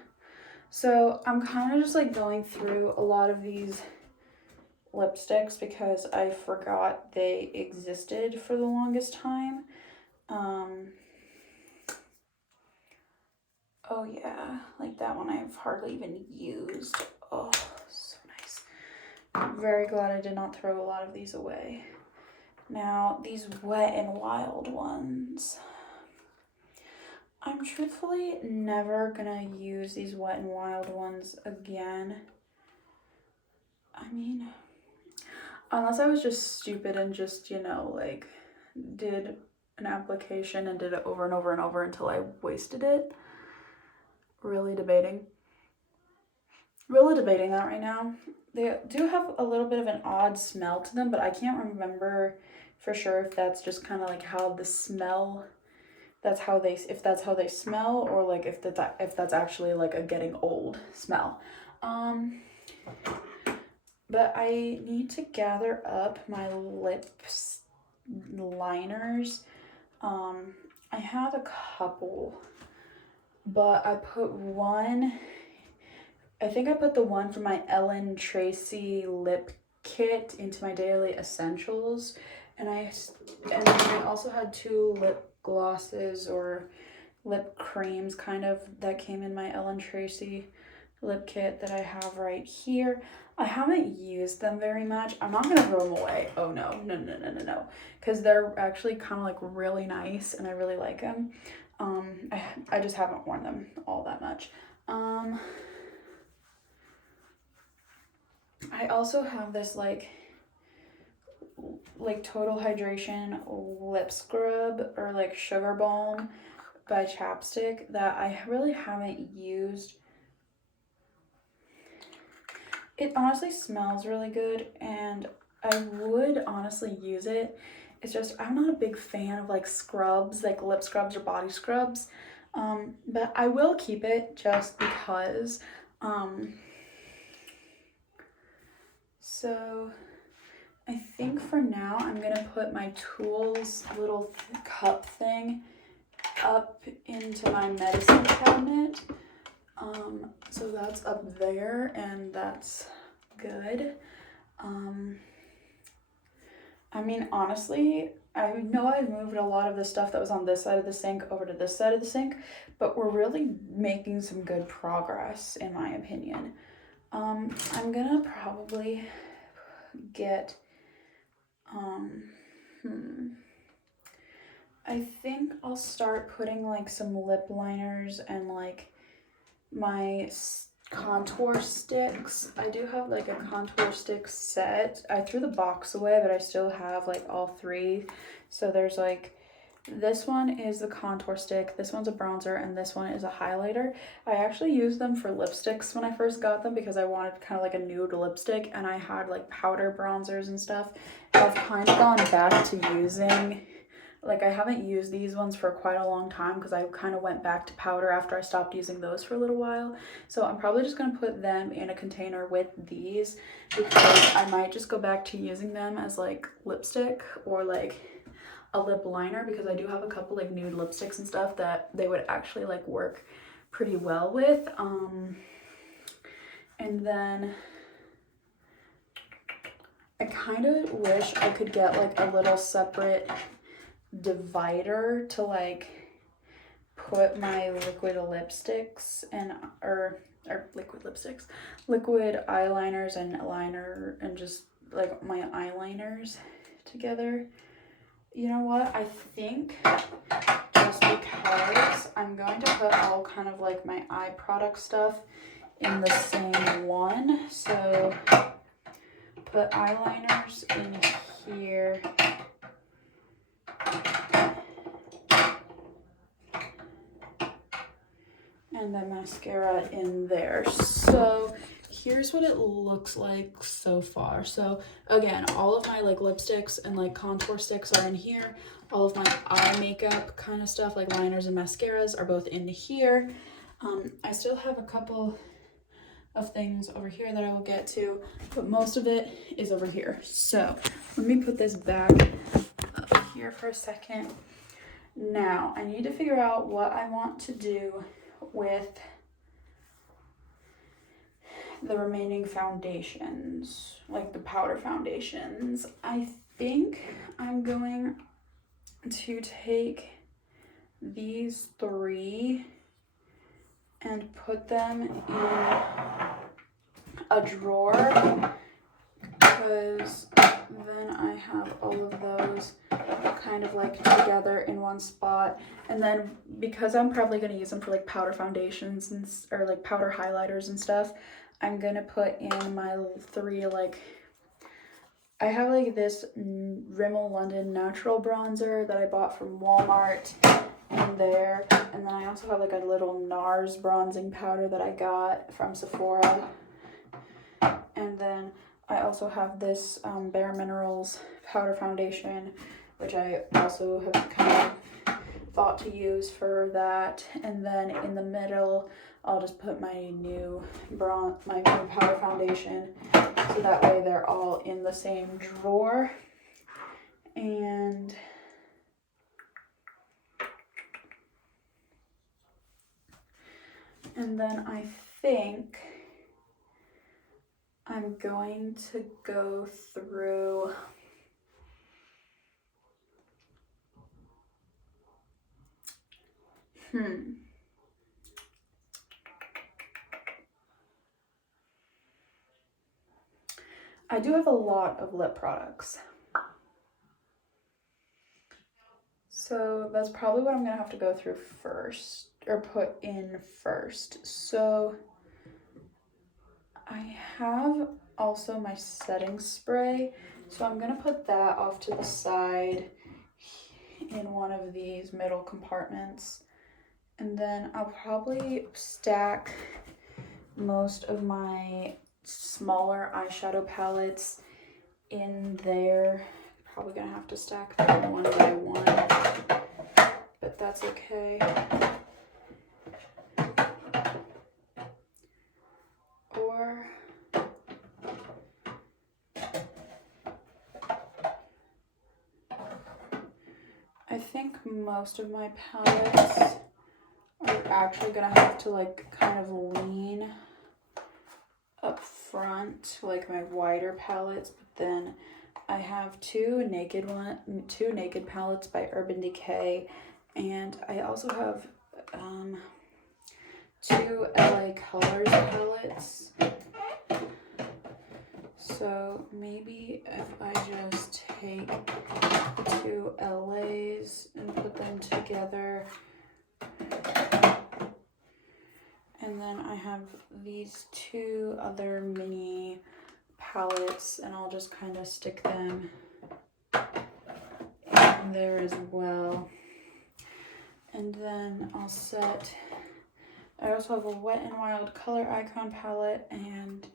So I'm kind of just like going through a lot of these lipsticks because I forgot they existed for the longest time. Oh yeah, like that one I've hardly even used. Oh, so nice. I'm very glad I did not throw a lot of these away. Now, these Wet n Wild ones. I'm truthfully never gonna use these Wet n Wild ones again. I mean, unless I was just stupid and just, you know, like, did an application and did it over and over and over until I wasted it. Really debating that right now. They do have a little bit of an odd smell to them, but I can't remember for sure if that's just kind of like how the smell, if that's how they smell, or like if that's actually like a getting old smell. But I need to gather up my lips liners. I have a couple, but I think I put the one from my Ellen Tracy lip kit into my daily essentials, and I also had 2 lip glosses or lip creams kind of that came in my Ellen Tracy lip kit that I have right here. I haven't used them very much. I'm not gonna throw them away. Oh no, because they're actually kind of like really nice and I really like them. I just haven't worn them all that much. I also have this like Total Hydration lip scrub or like sugar balm by Chapstick that I really haven't used. It honestly smells really good and I would honestly use it. It's just I'm not a big fan of like scrubs, like lip scrubs or body scrubs. But I will keep it just because. So I think for now I'm gonna put my tools little cup thing up into my medicine cabinet. So that's up there and that's good. I mean, honestly, I know I've moved a lot of the stuff that was on this side of the sink over to this side of the sink, but we're really making some good progress in my opinion. I'm gonna probably get, I think I'll start putting like some lip liners and like my contour sticks. I do have like a contour stick set. I threw the box away, but I still have like all 3. So there's like, this one is the contour stick, this one's a bronzer, and this one is a highlighter. I actually used them for lipsticks when I first got them because I wanted kind of like a nude lipstick, and I had like powder bronzers and stuff. I've kind of gone back to using, like I haven't used these ones for quite a long time because I kind of went back to powder after I stopped using those for a little while. So I'm probably just going to put them in a container with these because I might just go back to using them as like lipstick or like a lip liner because I do have a couple like nude lipsticks and stuff that they would actually like work pretty well with. And then I kind of wish I could get like a little separate divider to like put my liquid lipsticks and liquid eyeliners and liner and just like my eyeliners together. You know what, I think just because I'm going to put all kind of like my eye product stuff in the same one, so put eyeliners in here and the mascara in there. So here's what it looks like so far. So again, all of my like lipsticks and like contour sticks are in here. All of my eye makeup kind of stuff like liners and mascaras are both in here. I still have a couple of things over here that I will get to, but most of it is over here. So let me put this back up here for a second. Now I need to figure out what I want to do with the remaining foundations, like the powder foundations. I think I'm going to take these 3 and put them in a drawer, because then I have all of those kind of like together in one spot. And then because I'm probably going to use them for like powder foundations and or like powder highlighters and stuff, I'm going to put in my 3, like, I have like this Rimmel London natural bronzer that I bought from Walmart in there, and then I also have like a little NARS bronzing powder that I got from Sephora, and then I also have this Bare Minerals powder foundation, which I also have kind of thought to use for that. And then in the middle, I'll just put my new powder foundation, so that way they're all in the same drawer. And then I think I'm going to go through I do have a lot of lip products, so that's probably what I'm gonna have to go through first, or put in first. So I have also my setting spray, so I'm gonna put that off to the side in one of these middle compartments, and then I'll probably stack most of my smaller eyeshadow palettes in there. Probably gonna have to stack them one by one, but that's okay. Or I think most of my palettes are actually gonna have to like kind of lean up front, like my wider palettes, but then I have two naked palettes by Urban Decay, and I also have 2 LA Colors palettes. So maybe if I just take the 2 LAs and put them together. And then I have these 2 other mini palettes, and I'll just kind of stick them in there as well. And then I'll set, I also have a Wet n Wild Color Icon palette, and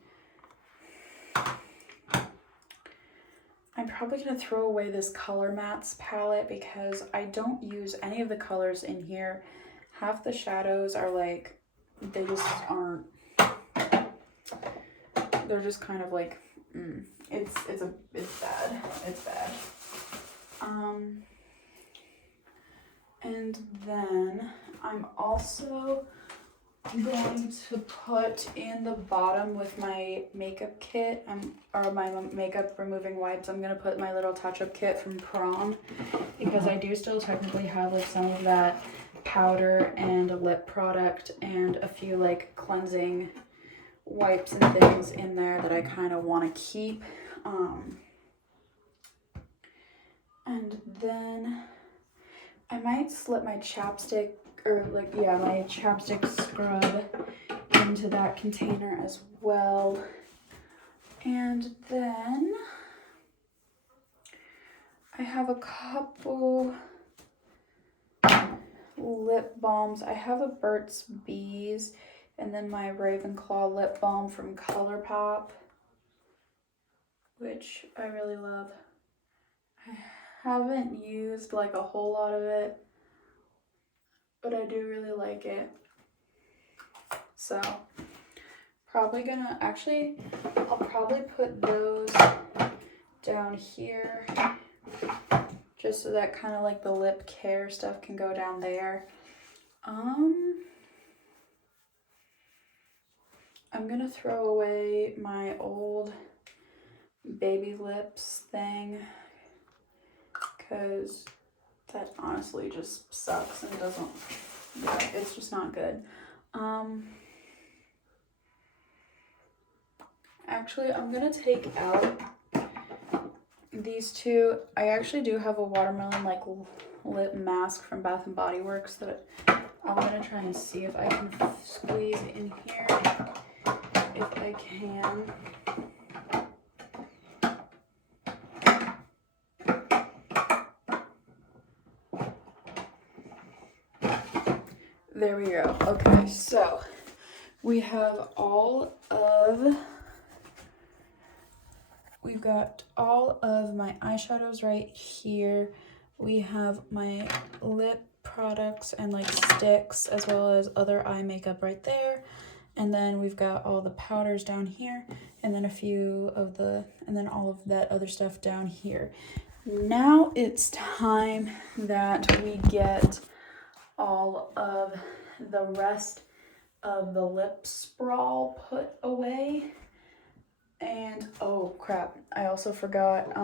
I'm probably going to throw away this Color Mattes palette because I don't use any of the colors in here. Half the shadows are like, they just aren't, they're just kind of like, it's bad. It's bad. And then I'm also going to put in the bottom with my makeup kit, or my makeup removing wipes, I'm going to put my little touch-up kit from prom, because I do still technically have like some of that powder and lip product and a few like cleansing wipes and things in there that I kind of want to keep. And then I might slip my chapstick, or like, yeah, my chapstick scrub into that container as well. And then I have a couple lip balms. I have a Burt's Bees, and then my Ravenclaw lip balm from ColourPop, which I really love. I haven't used like a whole lot of it, but I do really like it. So probably gonna, actually, I'll probably put those down here just so that kind of like the lip care stuff can go down there. I'm gonna throw away my old baby lips thing because that honestly just sucks and doesn't, yeah, it's just not good. Actually, I'm gonna take out these two. I actually do have a watermelon like lip mask from Bath and Body Works that I'm gonna try and see if I can squeeze in here, if I can. There we go. Okay, so we have we've got all of my eyeshadows right here. We have my lip products and like sticks as well as other eye makeup right there. And then we've got all the powders down here and then and then all of that other stuff down here. Now it's time that we get all of the rest of the lip sprawl put away. And oh crap, I also forgot,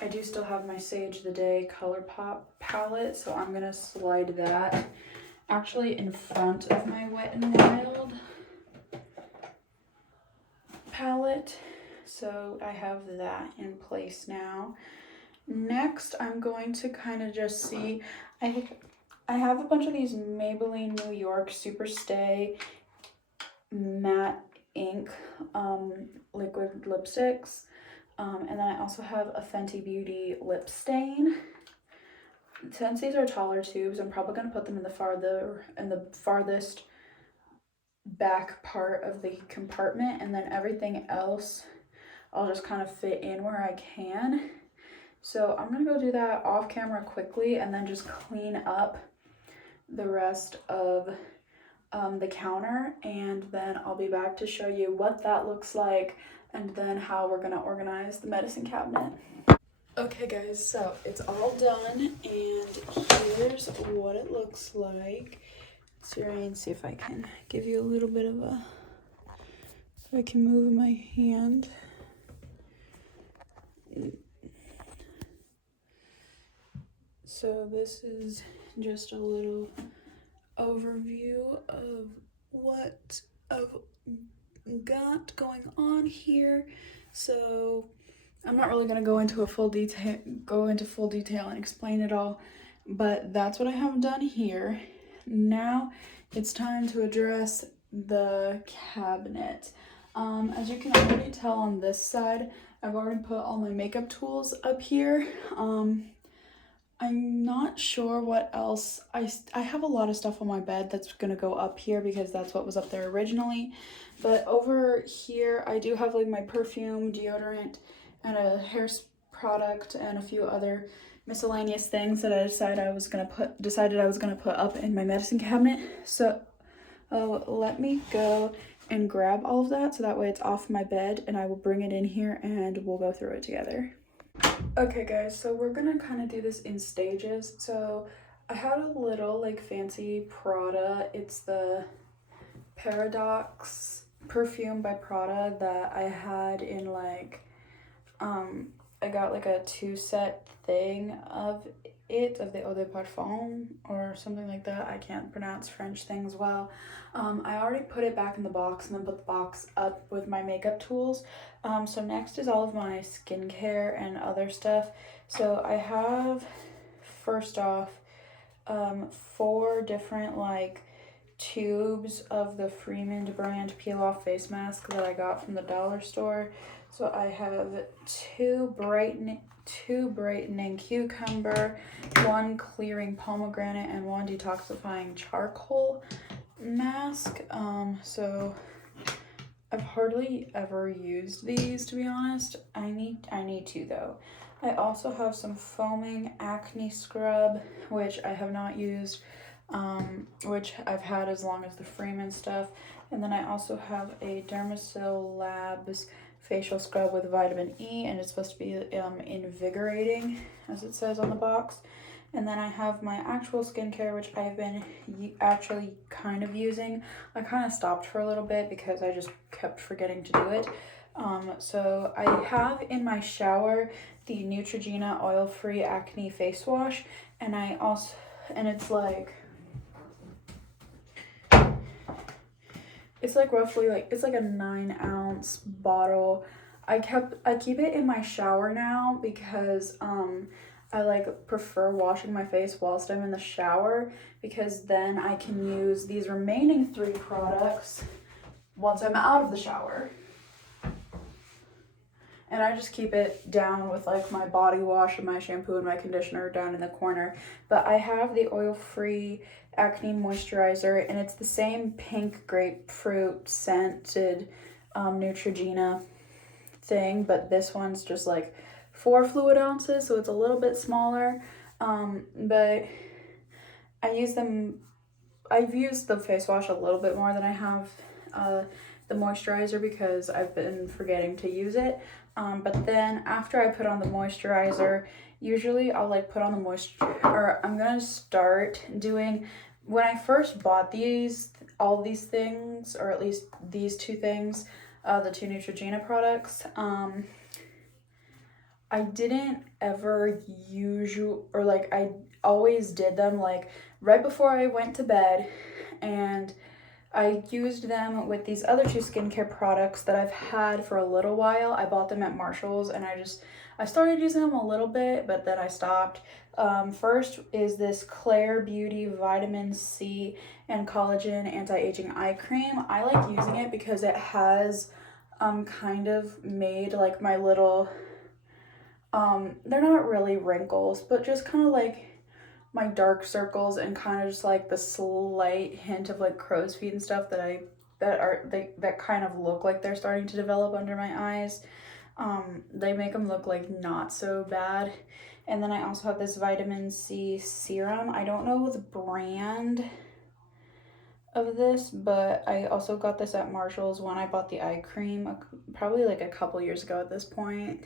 I do still have my Sage the Day ColourPop palette, so I'm gonna slide that actually in front of my Wet n Wild palette. So I have that in place now. Next, I'm going to kind of just see, I have a bunch of these Maybelline New York Super Stay matte ink liquid lipsticks. And then I also have a Fenty Beauty lip stain. Since these are taller tubes, I'm probably going to put them in the farthest back part of the compartment, and then everything else I'll just kind of fit in where I can. So I'm gonna go do that off camera quickly and then just clean up the rest of the counter, and then I'll be back to show you what that looks like and then how we're gonna organize the medicine cabinet. Okay guys, so it's all done and here's what it looks like. See if I can give you a little bit of a, if I can move my hand. So this is just a little overview of what I've got going on here. So I'm not really gonna go into full detail and explain it all, but that's what I have done here. Now it's time to address the cabinet. As you can already tell on this side, I've already put all my makeup tools up here. I'm not sure what else. I have a lot of stuff on my bed that's gonna go up here because that's what was up there originally. But over here, I do have like my perfume, deodorant, and a hair product and a few other miscellaneous things that I decided I was gonna put up in my medicine cabinet. So let me go and grab all of that so that way it's off my bed, and I will bring it in here and we'll go through it together. Okay guys, so we're gonna kind of do this in stages. So I had a little like fancy Prada, it's the Paradox perfume by Prada that I had in like, I got like a 2-set thing of the Eau de Parfum or something like that. I can't pronounce French things well. I already put it back in the box and then put the box up with my makeup tools. So next is all of my skincare and other stuff. So I have, first off, 4 different like tubes of the Freeman brand peel off face mask that I got from the dollar store. So I have 2 brightening cucumber, 1 clearing pomegranate, and 1 detoxifying charcoal mask. So I've hardly ever used these, to be honest. I need to though. I also have some foaming acne scrub, which I have not used, which I've had as long as the Freeman stuff. And then I also have a Dermasil Labs facial scrub with vitamin E, and it's supposed to be invigorating, as it says on the box. And then I have my actual skincare, which I've been actually kind of using. I kind of stopped for a little bit because I just kept forgetting to do it. So I have in my shower the Neutrogena oil-free acne face wash, and it's like roughly it's like a 9-ounce bottle. I keep it in my shower now because I like prefer washing my face whilst I'm in the shower, because then I can use these remaining 3 products once I'm out of the shower. And I just keep it down with like my body wash and my shampoo and my conditioner down in the corner. But I have the oil-free acne moisturizer, and it's the same pink grapefruit scented Neutrogena thing, but this one's just like 4 fluid ounces, so it's a little bit smaller. But I've used the face wash a little bit more than I have the moisturizer because I've been forgetting to use it. But then after I put on the moisturizer, usually I'll like put on the or I'm gonna start doing, when I first bought all these things, or at least these 2 things, the 2 Neutrogena products, I didn't ever I always did them like right before I went to bed, and I used them with these other 2 skincare products that I've had for a little while. I bought them at Marshall's, and I started using them a little bit, but then I stopped. First is this Claire Beauty Vitamin C and Collagen Anti-Aging Eye Cream. I like using it because it has kind of made like my little, they're not really wrinkles, but just kind of like my dark circles and kind of just like the slight hint of like crow's feet and stuff that kind of look like they're starting to develop under my eyes. They make them look like not so bad. And then I also have this vitamin C serum. I don't know the brand of this, but I also got this at Marshall's when I bought the eye cream, probably like a couple years ago at this point.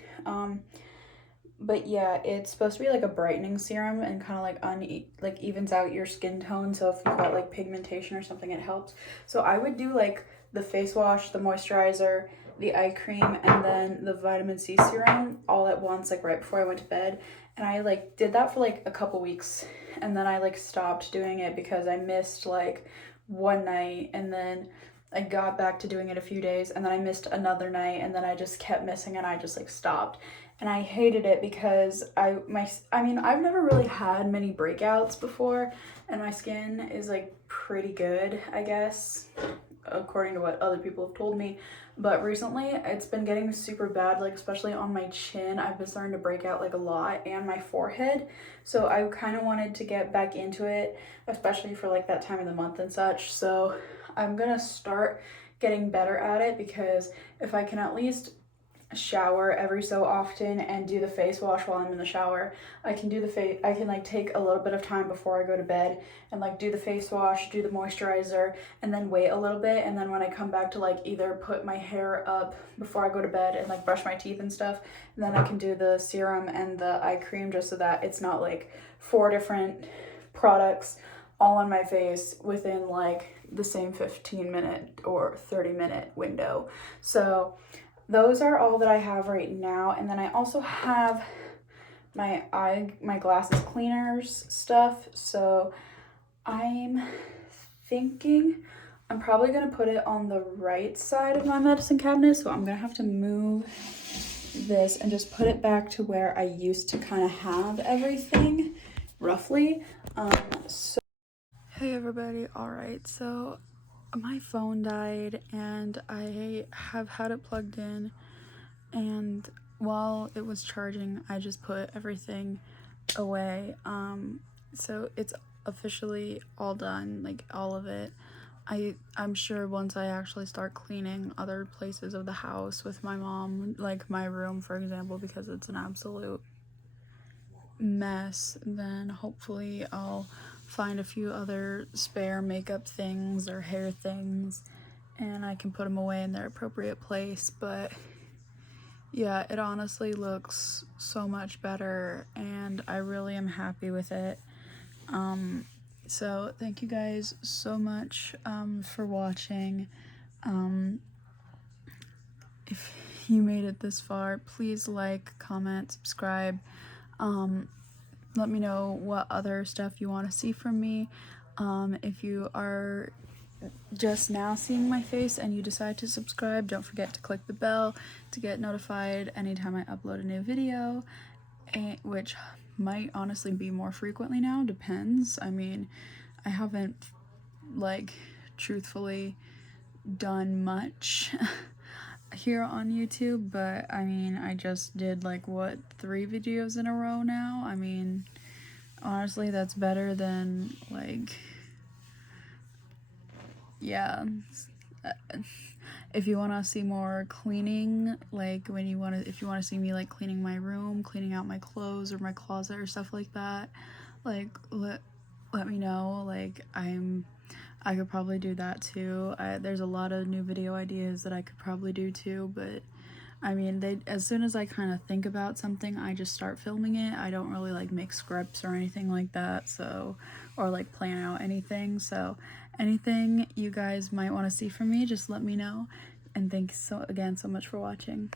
But yeah, it's supposed to be like a brightening serum and kind of like evens out your skin tone. So if you've got like pigmentation or something, it helps. So I would do like the face wash, the moisturizer, the eye cream, and then the vitamin C serum all at once, like right before I went to bed. And I like did that for like a couple weeks, and then I like stopped doing it because I missed like one night, and then I got back to doing it a few days, and then I missed another night, and then I just kept missing, and I just like stopped. And I hated it because I've never really had many breakouts before, and my skin is like pretty good, I guess, according to what other people have told me. But recently it's been getting super bad, like especially on my chin. I've been starting to break out like a lot, and my forehead. So I kind of wanted to get back into it, especially for like that time of the month and such. So I'm gonna start getting better at it, because if I can at least shower every so often and do the face wash while I'm in the shower, I can like take a little bit of time before I go to bed and like do the face wash, do the moisturizer, and then wait a little bit, and then when I come back to like either put my hair up before I go to bed and like brush my teeth and stuff, and then I can do the serum and the eye cream, just so that it's not like 4 different products all on my face within like the same 15-minute or 30-minute window. So those are all that I have right now. And then I also have my glasses cleaners stuff. So I'm thinking I'm probably gonna put it on the right side of my medicine cabinet. So I'm gonna have to move this and just put it back to where I used to kind of have everything, roughly. Hey everybody, alright, so my phone died and I have had it plugged in, and while it was charging I just put everything away. So it's officially all done, like all of it. I'm sure once I actually start cleaning other places of the house with my mom, like my room for example, because it's an absolute mess, then hopefully I'll find a few other spare makeup things or hair things and I can put them away in their appropriate place. But yeah, it honestly looks so much better, and I really am happy with it. So thank you guys so much for watching. If you made it this far, please like, comment, subscribe. Let me know what other stuff you want to see from me. If you are just now seeing my face and you decide to subscribe, don't forget to click the bell to get notified anytime I upload a new video, which might honestly be more frequently now, depends. I mean, I haven't, like, truthfully done much here on YouTube, but I mean, I just did like, what, 3 videos in a row now? I mean, honestly, that's better than, like, yeah. If you want to see more cleaning, like if you want to see me like cleaning my room, cleaning out my clothes or my closet or stuff like that, like let me know. Like I could probably do that too. There's a lot of new video ideas that I could probably do too, but I mean, as soon as I kind of think about something, I just start filming it. I don't really like make scripts or anything like that, so, or like plan out anything. So anything you guys might want to see from me, just let me know. And thanks again so much for watching.